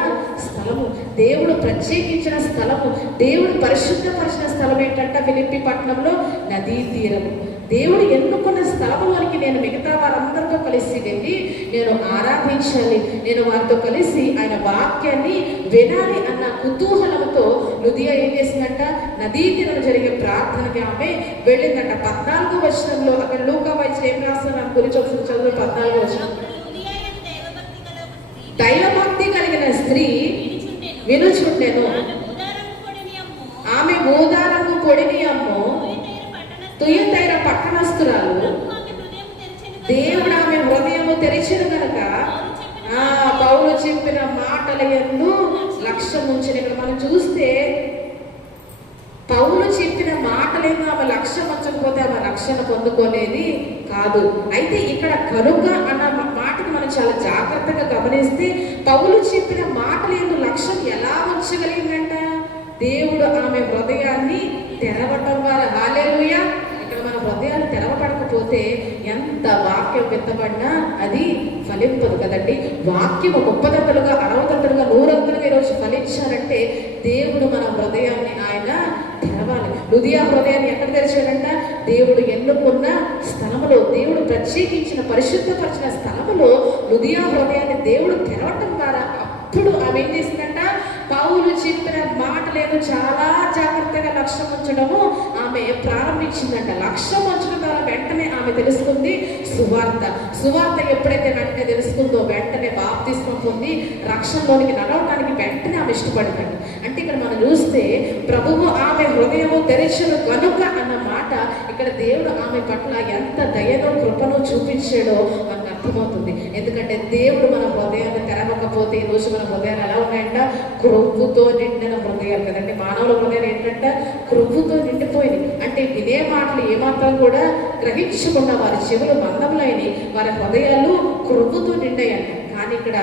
స్థలము, దేవుడు ప్రత్యేకించిన స్థలము, దేవుడు పరిశుద్ధపరిచిన స్థలం ఏంటంటే ఫిలిప్పీ పట్టణంలో నదీ తీరము. దేవుడు ఎన్నుకున్న స్థలంలోనికి నేను మిగతా వారందరితో కలిసి వెళ్ళి నేను ఆరాధించాలి, నేను వారితో కలిసి ఆయన వాక్యాన్ని వినాలి అన్న కుతూహలంతో లుదియా ఏం చేసిందంట, నదీ తీరం జరిగే ప్రార్థనకి ఆమె వెళ్ళిందంట. 14వ వచనంలో అక్కడ లూకా వైద్యులు ఏం రాస్తారు దాని గురించి ఒకసారి చదువు. 14వ వచనం, దైవభక్తి కలిగిన స్త్రీ వినుచుండెను, ఆమె ఊదారంగు పొడిని అమ్ము, తుయతైర పట్టణస్తురాలు, దేవుడు ఆమె హృదయము తెరిచిన కనుక పౌలు చెప్పిన మాటల యందు లక్ష్యం ఉంచిన. ఇక్కడ మనం చూస్తే పౌలు చెప్పిన మాటలేమో ఆమె లక్ష్యం ఉంచకపోతే ఆమె రక్షణ పొందుకోలేది కాదు. అయితే ఇక్కడ కనుక అన్న మాటకు మనం చాలా జాగ్రత్తగా గమనిస్తే పౌలు చెప్పిన మాటలేందు లక్ష్యం ఎలా ఉంచగలిగిందంట, దేవుడు ఆమె హృదయాన్ని తెరవటం వల్ల. హల్లెలూయా. మన హృదయాలు తెరవబడకపోతే ఎంత వాక్యం విత్తబడినా అది ఫలింపదు కదండి. వాక్యం 30 60 100 ఈరోజు ఫలించాలంటే దేవుడు మన హృదయాన్ని ఆయన తెరవాలి. లుదియా హృదయాన్ని ఎక్కడ తెరిచాడంట, దేవుడు ఎన్నుకున్న స్థలములో, దేవుడు ప్రత్యేకించిన పరిశుద్ధపరిచిన స్థలములో లుదియా హృదయాన్ని దేవుడు తెరవటం ద్వారా అప్పుడు ఆమె ఏం చేసిందంట, పౌలు చెప్పిన మాటలేదో చాలా జాగ్రత్తగా లక్ష్యం ఉంచడము ఆమె ప్రారంభించిందంట. లక్ష్యం ఉంచడం ద్వారా వెంటనే ఆమె తెలుసుకుంది సువార్త ఎప్పుడైతే వెంటనే తెలుసుకుందో వెంటనే బాప్తిస్మం పొంది రక్షణలోనికి నడవడానికి వెంటనే ఆమె ఇష్టపడిందంట. అంటే ఇక్కడ మనం చూస్తే ప్రభువు ఆమె హృదయము తెరిచను కనుక అన్న మాట ఇక్కడ దేవుడు ఆమె పట్ల ఎంత దయను కృపను చూపించాడో మనకు అర్థమవుతుంది. ఎందుకంటే దేవుడు మన హృదయాన్ని తెరవకపోతే ఈరోజు మన హృదయాలు ఎలా ఉన్నాయంట, క్రొవ్వుతో నిండిన హృదయాలు కదండి. మానవుల హృదయాలు ఏంటంటే క్రొవ్వుతో నిండిపోయింది. అంటే వినే మాటలు ఏమాత్రం కూడా గ్రహించకుండా వారి చెవులు మందములైన వారి హృదయాలు క్రొవ్వుతో నిండాయంట. కానీ ఇక్కడ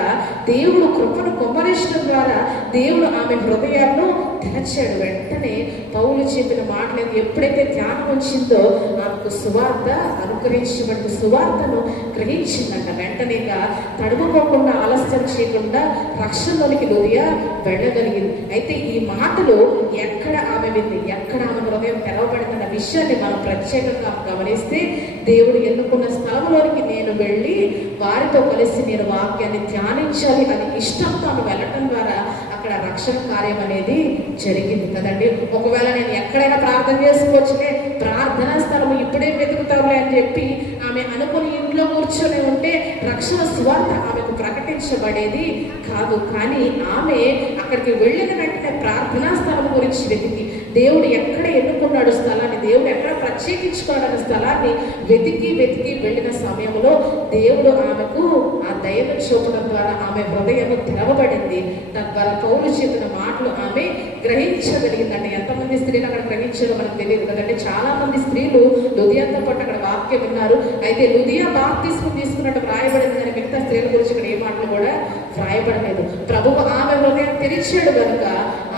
దేవుడు కృపను కుమ్మరించడం ద్వారా దేవుడు ఆమె హృదయాలను తెరచాడు. వెంటనే పౌలు చెప్పిన మాటలు ఎప్పుడైతే ధ్యానం వచ్చిందో ఆమెకు సువార్త అనుగ్రహించబడి సువార్తను గ్రహించిందంట. వెంటనేగా తడుముకోకుండా ఆలస్యం చేయకుండా రక్షణలోనికి లుదియా వెళ్ళగలిగింది. అయితే ఈ మాటలు ఎక్కడ ఆమె వింది, ఎక్కడ ఆమె హృదయం తెరవబడిందన్న విషయాన్ని మనం ప్రత్యేకంగా గమనిస్తే దేవుడు ఎన్నుకున్న స్థలంలోనికి నేను వెళ్ళి వారితో కలిసి నేను వాక్యాన్ని ధ్యానించాలి అని ఇష్టంతో ఆమె వెళ్ళటం ద్వారా అక్కడ రక్షణ కార్యం అనేది జరిగింది కదండి. ఒకవేళ నేను ఎక్కడైనా ప్రార్థన చేసుకోవచ్చులే, ప్రార్థనా స్థలం ఇప్పుడే వెతుకుతావులే అని చెప్పి ఆమె అనుకుని ఇంట్లో కూర్చొని ఉంటే రక్షణ సువార్త ఆమెకు ప్రకటించబడేది కాదు. కానీ ఆమె అక్కడికి వెళ్ళిన వెంటనే ప్రార్థనా స్థలం గురించి వెతికి దేవుడు ఎక్కడ ఎన్నుకున్నాడు స్థలాన్ని, దేవుడు ఎక్కడ ప్రత్యేకించుకున్నాడు స్థలాన్ని వెతికి వెళ్ళిన సమయంలో దేవుడు ఆమెకు ఆ దయను చూపడం ద్వారా ఆమె హృదయం తెరవబడింది. తద్వారా పౌలు చెప్పిన మాటలు ఆమె గ్రహించగలిగిందంటే ఎంతమంది స్త్రీలు అక్కడ గ్రహించారో మనకు తెలియదు కదంటే. చాలా మంది స్త్రీలు లుదియాతో పాటు అక్కడ వాక్యం విన్నారు. అయితే లుదియా బాప్తిస్మం తీసుకున్నట్టు వ్రాయబడింది కానీ మిగతా స్త్రీల గురించి ఇక్కడ ఏ మాటలు కూడా వ్రాయబడలేదు. ప్రభువు ఆమె హృదయం తెరిచాడు కనుక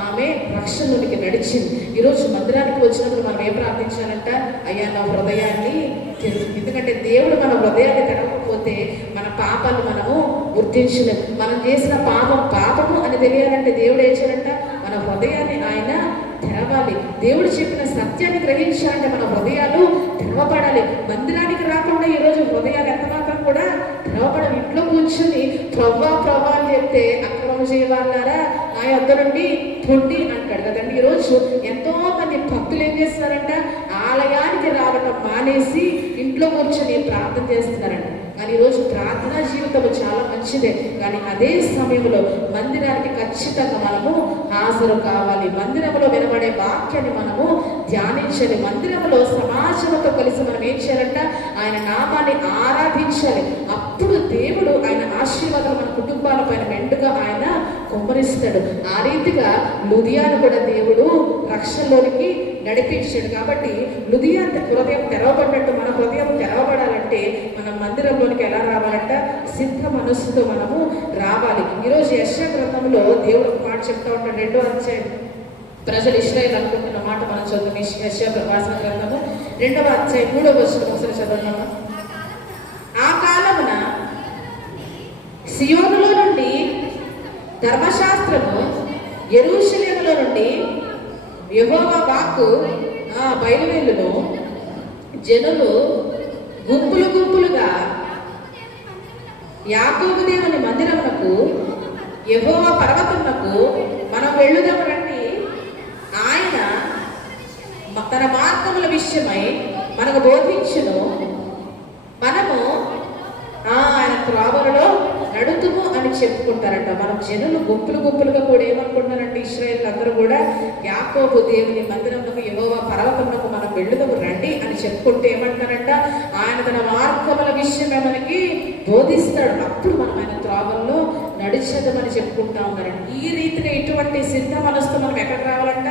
ఆమె రక్షణలోనికి నడిచింది. ఈరోజు మందిరానికి వచ్చినప్పుడు మనం ఏం ప్రార్థించాలంట, అయ్యా నా హృదయాన్ని తెరు. ఎందుకంటే దేవుడు మన హృదయాన్ని తెరవకపోతే మన పాపాలు మనము గుర్తించలేము. మనం చేసిన పాపము అని తెలియాలంటే దేవుడు ఏం చేయాలంట, మన హృదయాన్ని ఆయన తెరవాలి. దేవుడు చెప్పిన సత్యాన్ని గ్రహించాలంటే మన హృదయాలు తెరవబడాలి. మందిరానికి రాకుండా ఈరోజు హృదయాలు ఎంతమాత్రం కూడా తెరవబడాలి. ఇంట్లో కూర్చొని ప్రవ్వా అని చెప్తే అక్రమం చేయవాళ్ళారా నా యొద్ద నుండి పొండి అంటాడు కదండి. ఈరోజు ఎంతో మంది భక్తులు ఏం చేస్తారంట, ఆలయానికి రావటం మానేసి ఇంట్లో కూర్చొని ప్రార్థన చేస్తున్నారంట. కానీ ఈరోజు ప్రార్థనా జీవితం చాలా మంచిదే, కానీ అదే సమయంలో మందిరానికి ఖచ్చితంగా మనము హాజరు కావాలి. మందిరంలో వినబడే వాక్యాన్ని మనము ధ్యానించాలి. మందిరంలో సమాజంతో కలిసి మనం ఏం చేయాలంట? ఆయన నామాన్ని ఆరాధించాలి. అప్పుడు దేవుడు ఆయన ఆశీర్వాదాలు మన కుటుంబాల పైన మెండుగా ఆయన కుమ్మరిస్తాడు. ఆ రీతిగా లుదియాను కూడా దేవుడు రక్షణలోనికి నడిపించాడు. కాబట్టి లుదియా హృదయం తెరవబడినట్టు మన హృదయం తెరవబడాలంటే మనం మందిరంలోనికి ఎలా రావాలంట? సిద్ధ మనస్సుతో మనము రావాలి. ఈరోజు యెషయా గ్రంథంలో దేవుడు ఒక మాట చెప్తా ఉంటాడు. 2వ అధ్యాయం, ప్రజలు ఇశ్రాయేలు అనుకుంటున్న మాట మనం చదువు. యెషయా ప్రవచన గ్రంథము 2వ అధ్యాయం 3వ వచనం ఒకసారి చదవమ్మా. ఆ కాలమున సియోనులో నుండి ధర్మశాస్త్రము, యెరూషలేములో నుండి యెహోవా వాక్కు బయలువెళ్ళును. జనులు గుంపులు గుంపులుగా యాకోబు దేవుని మందిరమునకు, యెహోవా పర్వతమునకు మనం వెళ్ళుదాము రండి. ఆయన తన మార్గముల విషయమై మనకు బోధించును. మనము ఆయన త్రోవలలో నడుతుము అని చెప్పుకుంటారంట. మనం జనులు గుంపులు గుంపులుగా కూడా ఏమనుకుంటున్నారంటే, ఇశ్రాయేలు అందరూ కూడా యాకోబు దేవుని మందిరమునకు, యెహోవా పర్వతమునకు మనం వెళ్ళుదాము రండి అని చెప్పుకుంటే ఏమంటారంట? ఆయన తన మార్గముల విషయమే మనకి బోధిస్తాడు. అప్పుడు మనం ఆయన త్రోవల్లో నడిచేదమని చెప్పుకుంటా ఉన్నారండి. ఈ రీతిగా ఇటువంటి సిద్ధ మనసుతో మనం ఎక్కడికి రావాలంట?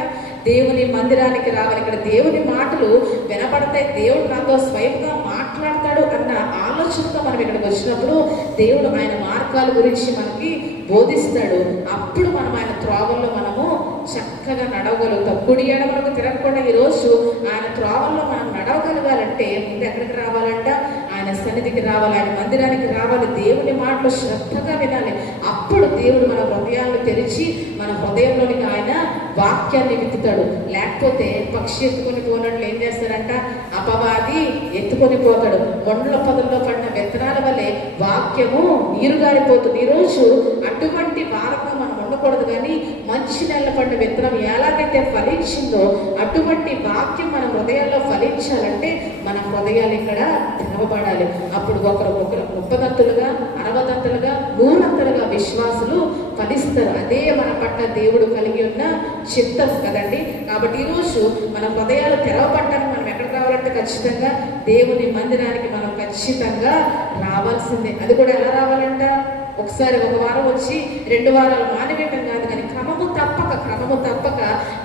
దేవుని మందిరానికి రావాలి. ఇక్కడ దేవుని మాటలు వినపడతాయి, దేవుడు నాతో స్వయంగా మాట్లాడతాడు అన్న ఆలోచనతో మనం ఇక్కడికి వచ్చినప్పుడు దేవుడు ఆయన మార్గాల గురించి మనకి బోధిస్తాడు. అప్పుడు మనం ఆయన త్రోవల్లో మనము చక్కగా నడవగలుగుతాం. కుడి ఎడమలకు తిరగకుండా ఈరోజు ఆయన త్రోవల్లో మనం నడవగలగాలంటే ముందు ఎక్కడికి రావాలంట? ఆయన సన్నిధికి రావాలి, ఆయన మందిరానికి రావాలి. దేవుని మాటలు శ్రద్ధగా వినాలి. అప్పుడు దేవుడు మన హృదయాలను తెరిచి మన హృదయంలోనికి ఆయన వాక్యాన్ని విత్తుతాడు. లేకపోతే పక్షి ఎత్తుకొని పోనట్లు ఏం చేస్తారంట? అపవాది ఎత్తుకొని పోతాడు. మొండల పొదల్లో పడిన విత్తనాల వల్లే వాక్యము నీరుగారిపోతుంది. ఈరోజు అటువంటి వారంగా మనం ఉండకూడదు, కానీ మంచి నెల పడిన విత్తనం ఎలాగైతే ఫలించిందో అటువంటి వాక్యం మన హృదయాల్లో ఫలించాలంటే మన హృదయాలు ఇక్కడ తెరవబడాలి. అప్పుడు ఒకరు 30దంతులుగా 60దంతులుగా 100దంతులుగా విశ్వాసులు ఫలిస్తారు. అదే మన పట్ల దేవుడు కలిగి ఉన్న చిత్తం కదండి. కాబట్టి ఈరోజు మన హృదయాలు తెరవబడటానికి మనం ఎక్కడికి రావాలంటే ఖచ్చితంగా దేవుని మందిరానికి మనం ఖచ్చితంగా రావాల్సిందే. అది కూడా ఎలా రావాలంట? ఒకసారి ఒక వారం వచ్చి 2 వారాలు మానివేయటం కాదు, కానీ క్రమము తప్పక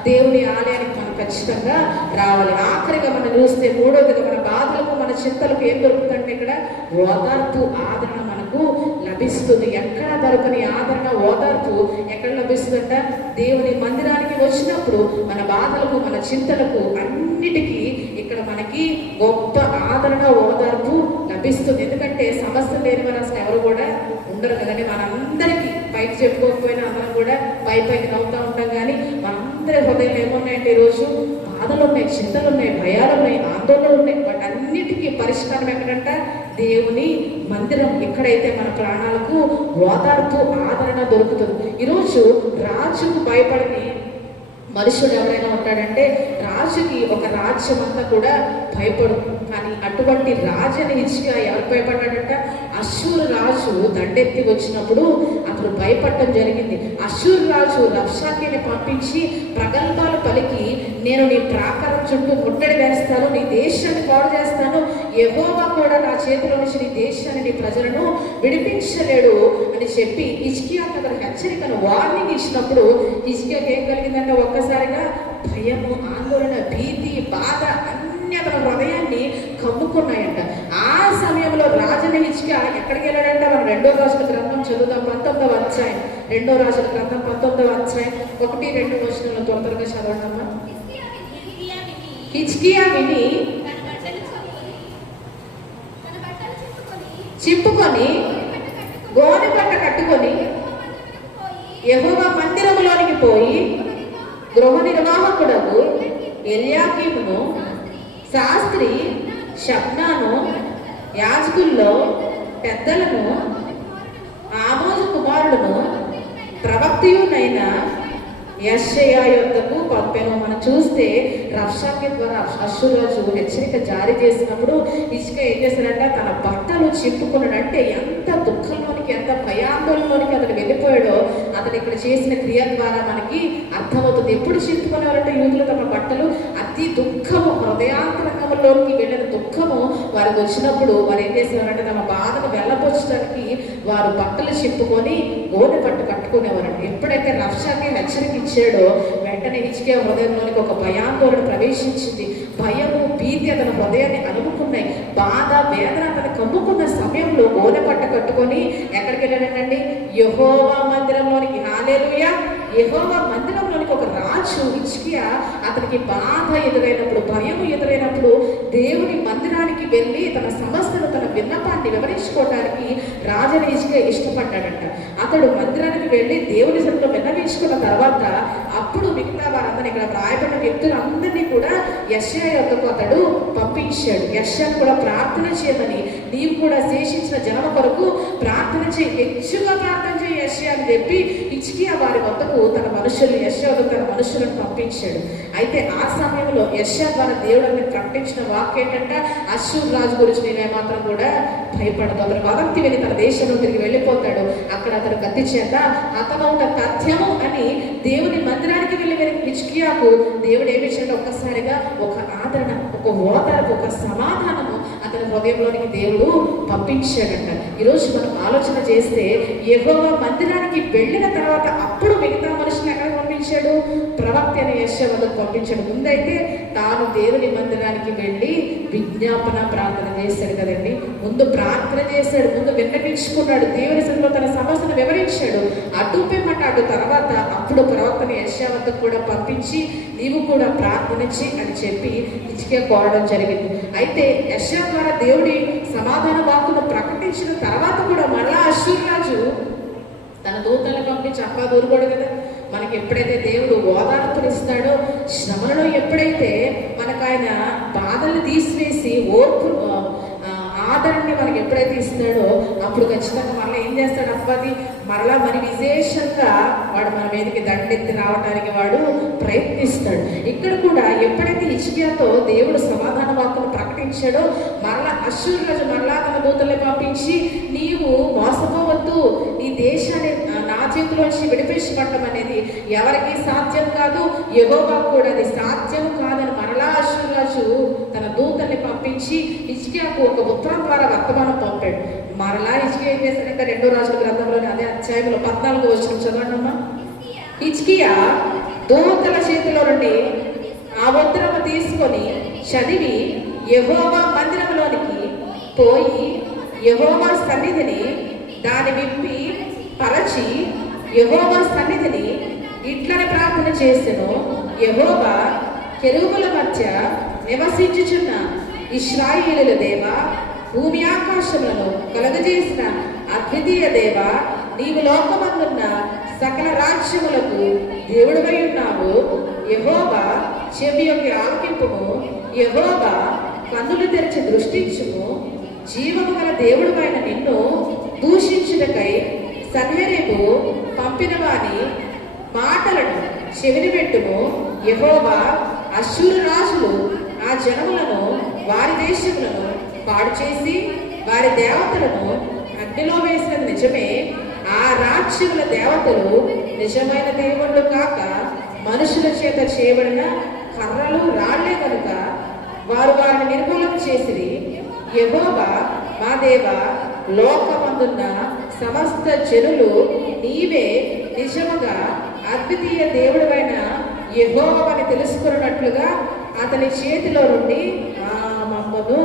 దేవుని ఆలయానికి మనం ఖచ్చితంగా రావాలి. ఆఖరిగా మనం చూస్తే 3వదిగా మన బాధలకు మన చింతలకు ఏం దొరుకుతుందంటే ఇక్కడ ఓదార్పు, ఆదరణ మనకు లభిస్తుంది. ఎక్కడ దొరకని ఆదరణ, ఓదార్పు ఎక్కడ లభిస్తుందంట? దేవుని మందిరానికి వచ్చినప్పుడు మన బాధలకు మన చింతలకు అన్నిటికీ ఇక్కడ మనకి గొప్ప ఆదరణ, ఓదార్పు లభిస్తుంది. ఎందుకంటే సమస్య లేని వారు అసలు ఎవరు కూడా ఉండరు కదండి. మనందరికీ పైకి చెప్పుకోకపోయినా అందరం కూడా పైకి నవ్వుతూ ఉంటాం, కానీ మనందరి హృదయాలు ఏమున్నాయంటే ఈరోజు బాధలు ఉన్నాయి, చింతలు ఉన్నాయి, భయాలు ఉన్నాయి, ఆందోళనలు ఉన్నాయి. వాటన్నిటికీ పరిష్కారం ఎక్కడంట? దేవుని మందిరం. ఎక్కడైతే మన ప్రాణాలకు ఓదార్పు, ఆదరణ దొరుకుతుంది. ఈరోజు రాజుకు భయపడని మనుషుడు ఎవరైనా ఉంటాడంటే రాజుకి ఒక రాజ్యం అంతా కూడా భయపడు. కానీ అటువంటి రాజుని హిజ్కియా ఎవరు భయపడ్డాడంట? అష్షూరు రాజు దండెత్తి వచ్చినప్పుడు అతడు భయపడటం జరిగింది. అష్షూరు రాజు రబ్షాకేని పంపించి ప్రగల్భాలు పలికి, నేను నీ ప్రాకారం చుట్టూ ముట్టడి వేస్తాను, నీ దేశాన్ని పాడు చేస్తాను, యెహోవా కూడా నా చేతిలో నుంచి నీ దేశాన్ని, నీ ప్రజలను విడిపించలేడు అని చెప్పి హిజ్కియాకు అతను హెచ్చరికను, వార్నింగ్ ఇచ్చినప్పుడు హిజ్కియాకు ఏం కలిగిందంటే ఒక్కసారిగా భయము, ఆందోళన, భీతి, బాధ అన్ని అతని హృదయాన్ని కమ్ముకున్నాయంట. ఆ సమయంలో రాజుని హిజ్కియా ఎక్కడికి వెళ్ళాడంట? మనం 2వ రాజుల గ్రంథం చదువుదాం. 19వ అధ్యాయం, 2వ రాజుల గ్రంథం 19వ అధ్యాయం 1-2 వచనాలు త్వరగా చదవడమ్మా. హిజ్కియా విని చింపుకొని గోనె పట్ట కట్టుకొని యెహోవా మందిరములోనికి పోయి గృహ నిర్వాహకుడకు ఎల్యాకీమును, శాస్త్రి షబ్నాను, యాజకుల్లో పెద్దలను, ఆమోజు కుమారుడును, ప్రవక్తయునైన యెషయా యొద్దకు పంపెను. మనం చూస్తే రబ్షాకే ద్వారా అష్షూరాజు హెచ్చరిక జారీ చేసినప్పుడు హిజ్కియా ఏం చేశాడంటే తన బట్టలు చింపుకున్నాడు. అంటే ఎంత దుఃఖంలోనికి, ఎంత భయాందోళనలోనికి అతను వెళ్ళిపోయాడో అతను ఇక్కడ చేసిన క్రియ ద్వారా మనకి అర్థమవుతుంది. ఎప్పుడు చింపుకునేవారంటే యూదులు తమ బట్టలు, అతి దుఃఖము, హృదయాంతరంగంలోకి వెళ్ళిన దుఃఖము వారికి వచ్చినప్పుడు వారు ఏం చేసేవారంటే తమ బాధను వెళ్ళబోచ్చడానికి వారు బట్టలు చింపుకొని గోనె పట్టు కట్టుకునేవారండి. ఎప్పుడైతే రబ్షాకే హెచ్చరిక ఇచ్చాడో వెంటనే హిజ్కియా హృదయంలోనికి ఒక భయాందోళన ప్రవేశించింది. భయము, భీతి అతని హృదయాన్ని అనుకున్నాయి. బాధ, వేదన అతను కమ్ముకున్న సమయంలో గోనె పట్ట కట్టుకొని ఎక్కడికి వెళ్ళాడండి? యెహోవా మందిరంలోనికి. హల్లెలూయా! యెహోవా మందిరంలోనికి ఒక రాజు హిజ్కియా అతనికి బాధ ఎదురైనప్పుడు, భయం ఎదురైనప్పుడు దేవుని మందిరానికి వెళ్ళి తన సమస్యను, తన విన్నపాన్ని వివరించుకోవడానికి రాజుని హిజ్కియా ఇష్టపడ్డాడంట. అతడు మందిరానికి వెళ్ళి దేవుని సన్నిధిలో విన్నవించుకున్న తర్వాత అప్పుడు మిగతా వారందరినీ, ఇక్కడ రాయబడిన వ్యక్తులందరినీ కూడా యెషయా యొద్దకు అతడు పంపించాడు. యెషయాను కూడా ప్రార్థన చేయమని, నీవు కూడా శేషించిన జనం కొరకు ప్రార్థన చేయి, ఎక్కువగా ప్రార్థన చేయి యెషయా అని చెప్పి హిజ్కియా వారి వద్దకు తన మనుషులు, యెషయా వద్దకు తన మనుషులను పంపించాడు. అయితే ఆ సమయంలో యెషయా ద్వారా దేవుడిని ప్రకటించిన వాక్యం ఏంటంటే, అష్షూరు రాజు గురించి నేనే మాత్రం కూడా భయపడదు, అతను వదంతి వెళ్ళి తన దేశంలో తిరిగి వెళ్ళిపోతాడు, అక్కడ అతను కత్తి చేత హతమౌట తథ్యము అని దేవుని మందిరానికి వెళ్ళి హిజ్కియాకు దేవుడు ఏమి ఇచ్చాడు? ఒక్కసారిగా ఒక ఆదరణ, ఒక ఓదార్పు, ఒక సమాధానము అతని హృదయంలోనికి దేవుడు పంపించాడంట. ఈరోజు మనం ఆలోచన చేస్తే యెహోవా మందిరానికి వెళ్ళిన తర్వాత అప్పుడు మిగతా మనుషులు ఎక్కడికి పంపించాడు? ప్రవక్త అయిన యెషయా వద్దకు పంపించాడు. ముందైతే తాను దేవుని మందిరానికి వెళ్ళి విజ్ఞాపన ప్రార్థన చేశాడు కదండి. ముందు ప్రార్థన చేశాడు, ముందు విన్నవించుకున్నాడు, దేవుని సన్నిధిలో తన సమస్యను వివరించాడు. అటు తర్వాత అప్పుడు ప్రవక్తని యెషయా వద్దకు కూడా పంపించి నీవు కూడా ప్రార్థనించి అని చెప్పి హిజ్కియా కోరడం జరిగింది. అయితే యెషయా ద్వారా దేవుడి సమాధాన వాక్కును ప్రకటించిన తర్వాత కూడా మళ్ళా అష్షూరు రాజు తన దూతలను పంపించి అప్పా దూరకూడదు కదా. మనకి ఎప్పుడైతే దేవుడు ఓదార్పునిస్తాడో, శ్రమలలో ఎప్పుడైతే మనకు ఆయన బాధల్ని తీసివేసి ఓర్పు, ఆదరణని మనకి ఎప్పుడైతే ఇస్తాడో అప్పుడు ఖచ్చితంగా మళ్ళీ ఏం చేస్తాడు? అబ్బాది మరలా మరి విశేషంగా వాడు మన మీదకి దండెత్తి రావడానికి వాడు ప్రయత్నిస్తాడు. ఇక్కడ కూడా ఎప్పుడైతే హిజ్కియాతో దేవుడు సమాధాన వాక్కును ప్రకటించాడో మరలా అష్షూరు రాజు మరలా తన దూతల్ని పంపించి నీవు మోసపోవద్దు, నీ దేశాన్ని నా చేతిలోంచి విడిపించబడటం అనేది ఎవరికి సాధ్యం కాదు, యెహోవాకు కూడా అది సాధ్యం కాదని మరలా అష్షూరు రాజు తన దూతల్ని పంపించి హిజ్కియాకు ఒక ఉత్తరం ద్వారా వర్తమానం పంపాడు. మరలా హిజ్కియా ఏం చేశాడంటే 2 రాజుల గ్రంథంలోని అదే అధ్యాయంలో 14వ వచనం చదవండమ్మా. హిజ్కియా దూతల చేతిలో నుండి ఆ ఉత్తరము తీసుకొని చదివి యెహోవా మందిరంలోనికి పోయి యెహోవా సన్నిధిని దాని విప్పి పరచి యెహోవా సన్నిధిని ఇట్లని ప్రార్థన చేసెను. యెహోవా కెరూబుల మధ్య నివసించుచున్న ఇశ్రాయేలుల దేవా, భూమి ఆకాశములను కలగజేసిన అద్వితీయ దేవా, నీవు లోకమందున్న సకల రాజ్యములకు దేవుడవై ఉన్నావు. యెహోవా చెవి యొక్క ఆలకింపుము, యెహోవా కన్నులు తెరిచి దృష్టించుము. జీవము గల దేవుడవైన నిన్ను దూషించుటకై సన్హెరీబు పంపిన వాని మాటలను చెవిని పెట్టుము. యెహోవా అష్షూరు రాజులు ఆ జనములను, వారి దేశములను పాడు చేసి వారి దేవతలను అగ్నిలో వేసినది నిజమే. ఆ రాజ్యముల దేవతలు నిజమైన దేవుళ్ళు కాక మనుషుల చేత చేయబడిన కర్రలు, రాళ్లే కనుక వారు వారిని నిర్మూలన చేసిరి. యెహోవా మా దేవా, లోకమందున్న సమస్త జనులు నీవే నిజముగా అద్వితీయ దేవుడవైన యెహోవాని తెలుసుకున్నట్లుగా అతని చేతిలో నుండి మమ్మను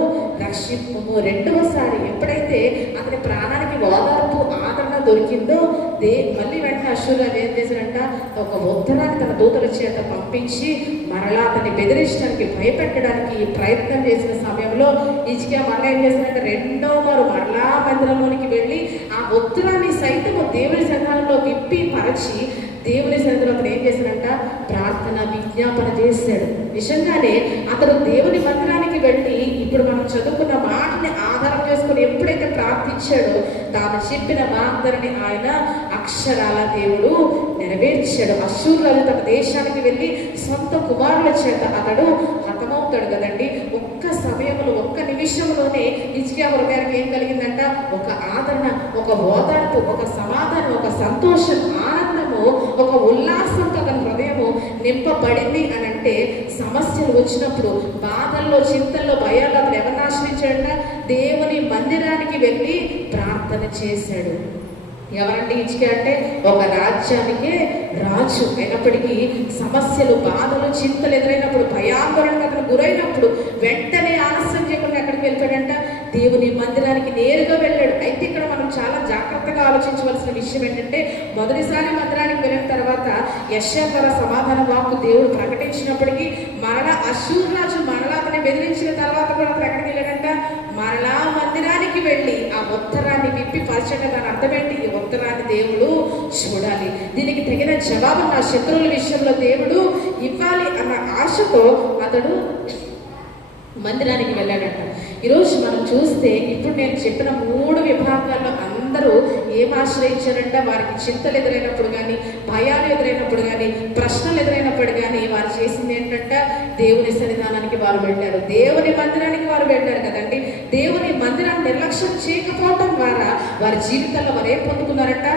రక్షింపుము. రెండవసారి ఎప్పుడైతే అతని ప్రాణానికి ఓదార్పు, ఆదరణ దొరికిందో మళ్ళీ వెంటనే అష్షూరు ఏం చేశాడంట? ఒక ఉత్తరాన్ని తన దూతల చేత పంపించి మరలా అతన్ని బెదిరించడానికి, భయపెట్టడానికి ప్రయత్నం చేసిన సమయంలో హిజ్కియా మరలా ఏం చేశాడంటే రెండో వారు మరలా మందిరంలోనికి వెళ్ళి ఆ ఉత్తరాన్ని సైతము దేవుని సన్నిధానంలో విప్పి పరచి దేవుని సన్నిధిలో అతను ఏం చేశాడంట? ప్రార్థన, విజ్ఞాపన చేశాడు. నిజంగానే అతను దేవుని మందిరానికి వెళ్ళి ఇప్పుడు మనం చదువుకున్న మాటని ఆధారం చేసుకుని ఎప్పుడైతే ప్రార్థించాడో తాను చెప్పిన వాగ్దానాన్ని ఆయన అక్షరాల దేవుడు నెరవేర్చాడు. అశ్షూరు రాజు తన దేశానికి వెళ్ళి సొంత కుమారుల చేత అతడు హతమవుతాడు కదండి. ఒక్క సమయంలో, ఒక్క నిమిషంలోనే హిజ్కియా హృదయానికి ఏం కలిగిందంట? ఒక ఆదరణ, ఒక ఓదార్పు, ఒక సమాధానం, ఒక సంతోషం, ఆనందము, ఒక ఉల్లాసంతో తన హృదయము నింపబడింది అని అంటే, సమస్యలు వచ్చినప్పుడు, బాధల్లో, చింతల్లో, భయాల్లో అతను ఎవరిని ఆశ్రయించాడంట? దేవుని మందిరానికి వెళ్ళి ప్రార్థన చేశాడు. ఎవరంటే హిజ్కియా అంటే ఒక రాజ్యానికే రాజు అయినప్పటికీ సమస్యలు, బాధలు, చింతలు ఎదురైనప్పుడు, భయాందోళనకు అతను గురైనప్పుడు వెంటనే ఆలస్యం చేయకుండా ఎక్కడికి వెళ్ళిపోయాడంట? దేవుని మందిరానికి నేరుగా వెళ్ళాడు. అయితే ఇక్కడ మనం చాలా జాగ్రత్తగా ఆలోచించవలసిన విషయం ఏంటంటే, మొదటిసారి మందిరానికి వెళ్ళిన తర్వాత యెషయా ద్వారా సమాధాన వాక్కు దేవుడు ప్రకటించినప్పటికీ మరలా అశ్షూరు రాజు మరలా అతన్ని బెదిరించిన తర్వాత కూడా అతను ఎక్కడికి వెళ్ళాడంట? మరలా మందిరానికి వెళ్ళి ఆ ఉత్తరాన్ని విప్పి పరిచయం. దాని అర్థం ఏంటి? ఈ ఉత్తరాన్ని దేవుడు చూడాలి, దీనికి తగిన జవాబు నా శత్రువుల విషయంలో దేవుడు ఇవ్వాలి అన్న ఆశతో అతడు మందిరానికి వెళ్ళాడంట. ఈరోజు మనం చూస్తే ఇప్పుడు నేను చెప్పిన 3 విభాగాల్లో అందరూ ఏం ఆశ్రయించారంట? వారికి చింతలు ఎదురైనప్పుడు కానీ, భయాలు ఎదురైనప్పుడు కానీ, ప్రశ్నలు ఎదురైనప్పుడు కానీ వారు చేసింది ఏంటంట? దేవుని సన్నిధానానికి వారు వెళ్ళారు, దేవుని మందిరానికి వారు వెళ్ళారు కదండి. దేవుని మందిరాన్ని నిర్లక్ష్యం చేయకపోవటం ద్వారా వారి జీవితాల్లో వారు ఏం పొందుకున్నారంట?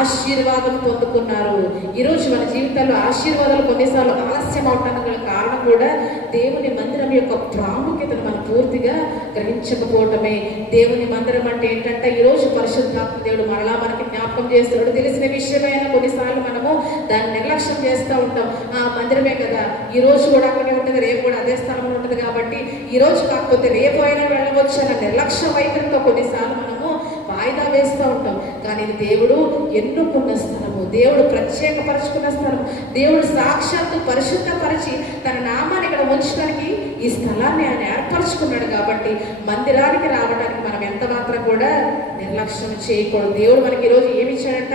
ఆశీర్వాదం పొందుకున్నారు. ఈరోజు మన జీవితాల్లో ఆశీర్వాదాలు కొన్నిసార్లు ఆలస్యం అవటానికి గల కారణం కూడా దేవుని మందిరం యొక్క ప్రాముఖ్యతను మనం పూర్తిగా గ్రహించకపోవటమే. దేవుని మందిరం అంటే ఏంటంటే, ఈరోజు పరిశుద్ధాత్మ దేవుడు మరలా మనకి జ్ఞాపకం చేస్తున్నాడు. తెలిసిన విషయమైనా కొన్నిసార్లు మనము దాన్ని నిర్లక్ష్యం చేస్తూ ఉంటాం. ఆ మందిరమే కదా, ఈ రోజు కూడా అక్కడే ఉంటుంది, రేపు కూడా అదే స్థలంలో ఉంటుంది కాబట్టి ఈ రోజు కాకపోతే రేపు అయినా వెళ్ళవచ్చు అన్న నిర్లక్ష్య వైఖరితో కొన్నిసార్లు మనము వాయిదా వేస్తూ ఉంటాం. కానీ ఇది దేవుడు ఎన్నుకున్న స్థలము, దేవుడు ప్రత్యేకపరచుకున్న స్థలము, దేవుడు సాక్షాత్తు పరిశుద్ధపరిచి తన నామాన్ని ఇక్కడ ఉంచడానికి ఈ స్థలాన్ని ఆయన ఏర్పరచుకున్నాడు. కాబట్టి మందిరానికి రావడానికి మనం ఎంత మాత్రం కూడా నిర్లక్ష్యం చేయకూడదు. దేవుడు మనకి ఈరోజు ఏమి ఇచ్చాడంట?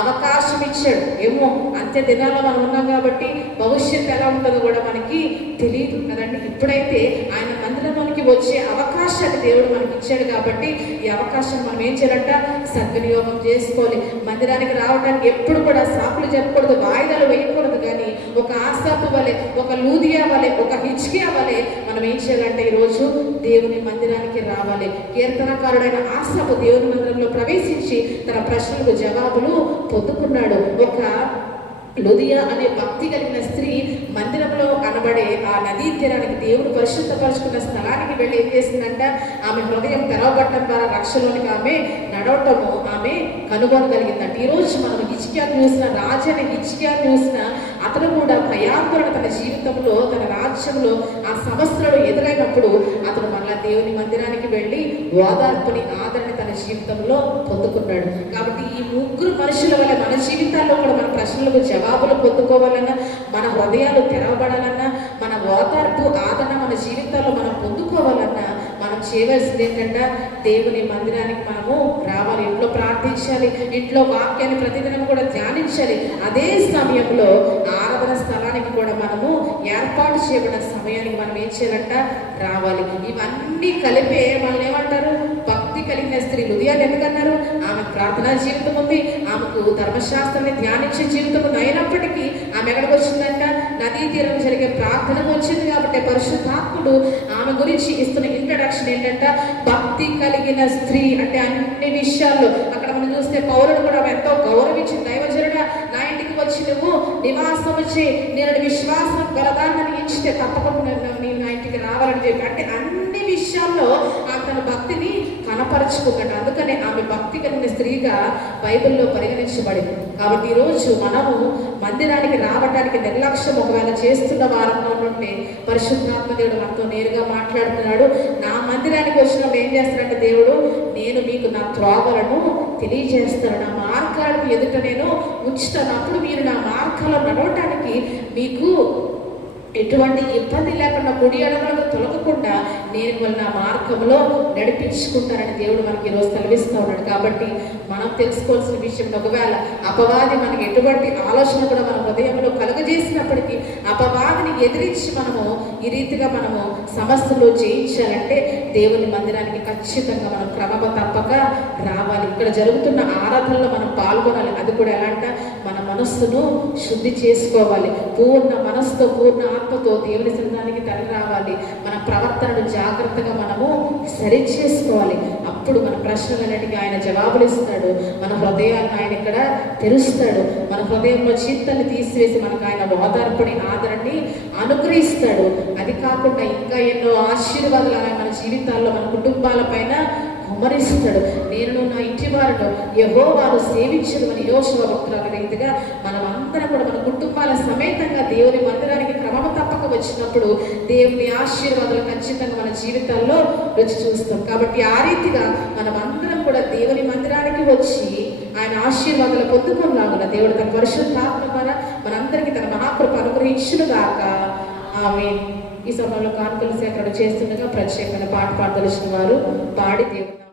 అవకాశం ఇచ్చాడు. ఏమో అంత్య దినాల్లో మనం ఉన్నాం కాబట్టి భవిష్యత్తు ఎలా ఉంటుందో కూడా మనకి తెలియదు కదండి. ఇప్పుడైతే ఆయన మందిరంలోనికి వచ్చే అవకాశాన్ని దేవుడు మనకి ఇచ్చాడు కాబట్టి ఈ అవకాశం మనం ఏం చేయాలంట? సద్వినియోగం చేసుకోవాలి. మందిరానికి రావడానికి ఎప్పుడు కూడా సాకులు చెప్పకూడదు, వాయిదాలు వేయకూడదు. కానీ ఒక ఆసాపు వలె, ఒక లూదియా వలె, ఒక హిజ్కియా వలె మనం ఏం చేయాలంటే ఈరోజు దేవుని మందిరానికి రావాలి. కీర్తనకారుడైన ఆసాపు దేవుని మందిరంలో ప్రవేశించి తన ప్రశ్నలకు జవాబులు పొందుకున్నాడు. ఒక లూదియా అనే భక్తి కలిగిన స్త్రీ మందిరంలో అనబడే ఆ నదీ తీరానికి, దేవుడు పరిశుద్ధపరుచుకున్న స్థలానికి వెళ్ళి ఏం చేసిందంట? ఆమె హృదయం తెరవబట్టడం ద్వారా రక్షలోనికి ఆమె నడవటము ఆమె కనుగొనగలిగిందంట. ఈరోజు మనం హిజ్కియా చూసిన, రాజైన హిజ్కియా చూసిన అతను కూడా భయాందోళన తన జీవితంలో, తన రాజ్యంలో ఆ సమస్యలు ఎదురైనప్పుడు అతను మళ్ళా దేవుని మందిరానికి వెళ్ళి ఓదార్పుని, ఆదరణ తన జీవితంలో పొందుకున్నాడు. కాబట్టి ఈ 3 మనుషుల వల్ల మన జీవితాల్లో కూడా మన ప్రశ్నలకు జవాబులు పొందుకోవాలన్నా, మన హృదయాలు తెరవబడాలన్నా, మన ఓదార్పు, ఆదరణ మన జీవితాల్లో మనం పొందుకోవాలన్నా మనం చేయవలసింది ఏంటంటే దేవుని మందిరానికి మనము రావాలి, ఇంట్లో ప్రార్థించాలి, ఇంట్లో వాక్యాన్ని ప్రతిదినం కూడా ధ్యానించాలి. అదే సమయంలో ఆరాధన స్థలానికి కూడా మనము ఏర్పాటు చేయబడిన సమయానికి మనం ఏం చేయాలంట? రావాలి. ఇవన్నీ కలిపే వాళ్ళు ఏమంటారు? భక్తి కలిగిన స్త్రీ. లూదియాని ఎందుకన్నారు? ఆమె ప్రార్థనా జీవితం ఉంది, ఆమెకు ధర్మశాస్త్రాన్ని ధ్యానించే జీవితం ఉంది. అయినప్పటికీ ఆమె ఎక్కడికి వచ్చిందంట? నదీ తీరం జరిగే ప్రార్థనకు వచ్చింది. కాబట్టి పరిశుద్ధాత్ముడు ఆమె గురించి ఇస్తున్న ఇంట్రడక్షన్ ఏంటంటే భక్తి కలిగిన స్త్రీ. అంటే అన్ని విషయాల్లో అక్కడ మనం చూస్తే పౌరుడు కూడా ఎంతో గౌరవించి, దైవజనుడా నా ఇంటికి వచ్చి నువ్వు నివాసం వచ్చి నేను విశ్వాసం గలదాన్ని ఇచ్చితే తప్పకుండా నేను నా ఇంటికి రావాలని చెప్పి, అంటే అన్ని విషయాల్లో ఆమె తన భక్తిని కనపరచుకోకండి. అందుకనే ఆమె భక్తి కలిగిన స్త్రీగా బైబిల్లో పరిగణించబడింది. కాబట్టి ఈరోజు మనము మందిరానికి రావడానికి నిర్లక్ష్యం ఒకవేళ చేస్తున్న వారంలో ఉంటే పరిశుద్ధాత్మ దేవుడు మనతో నేరుగా మాట్లాడుతున్నాడు. నా మందిరానికి వచ్చినప్పుడు ఏం చేస్తాడంటే దేవుడు, నేను మీకు నా త్రోవలను తెలియజేస్తాను, నా మార్గాలను ఎదుట నేను ఉంచుతాను. అప్పుడు మీరు నా మార్గాల్లో నడవటానికి మీకు ఎటువంటి ఇబ్బంది లేకుండా, కుడి ఎడమలకు తొలగకుండా నేను మిమ్మల్ని నా మార్గంలో నడిపించుకుంటానని దేవుడు మనకి ఈరోజు సెలవిస్తూ ఉన్నాడు. కాబట్టి మనం తెలుసుకోవాల్సిన విషయం, ఒకవేళ అపవాది మనకి ఎటువంటి ఆలోచన కూడా మన హృదయంలో కలుగజేసినప్పటికీ అపవాదిని ఎదిరించి మనము ఈ రీతిగా మనము సమస్యలు జయించాలంటే దేవుని మందిరానికి ఖచ్చితంగా మనం క్రమమ తప్పక రావాలి. ఇక్కడ జరుగుతున్న ఆరాధనలో మనం పాల్గొనాలి. అది కూడా ఎలా అంటే మన మనస్సును శుద్ధి చేసుకోవాలి. పూర్ణ మనస్సుతో పూర్ణ ఆత్మతో దేవుని సన్నిధానానికి తరలి రావాలి. మన ప్రవర్తనను జాగ్రత్తగా మనము సరి చేసుకోవాలి. అప్పుడు మన ప్రశ్నలన్నిటికీ ఆయన జవాబులు ఇస్తాడు. మన హృదయాన్ని ఆయన ఇక్కడ తెరుస్తాడు. మన హృదయంలో చింతని తీసివేసి మనకు ఆయన ఓదార్పుని ఆదరణని అనుగ్రహిస్తాడు. అది కాకుండా ఇంకా ఎన్నో ఆశీర్వాదాలు ఆయన మన జీవితాల్లో మన కుటుంబాల పైన కుమ్మరిస్తాడు. నేను నా ఇంటి వారిలో యెహోవాను సేవించదు అని యోషువ భక్తుల రీతిగా మనం అందరం కూడా మన కుటుంబాల సమేతంగా దేవుని మందిరానికి క్రమమ తప్పక వచ్చినప్పుడు దేవుని ఆశీర్వాదాలు ఖచ్చితంగా మన జీవితాల్లో రుచి చూస్తాం. కాబట్టి ఆ రీతిగా మనం అందరం కూడా దేవుని మందిరానికి వచ్చి ఆయన ఆశీర్వాదాలు పొందుకున్నాగున దేవుడు తన పరిశుద్ధాత్మ ద్వారా మనందరికీ తన మహాకృప అనుగ్రహించునుగాక. ఆమేన్. ఈ సమయంలో కానుకల సేకరణ చేస్తుండగా ప్రత్యేకమైన పాట పాడదలిచిన వారు పాడి దేవుడు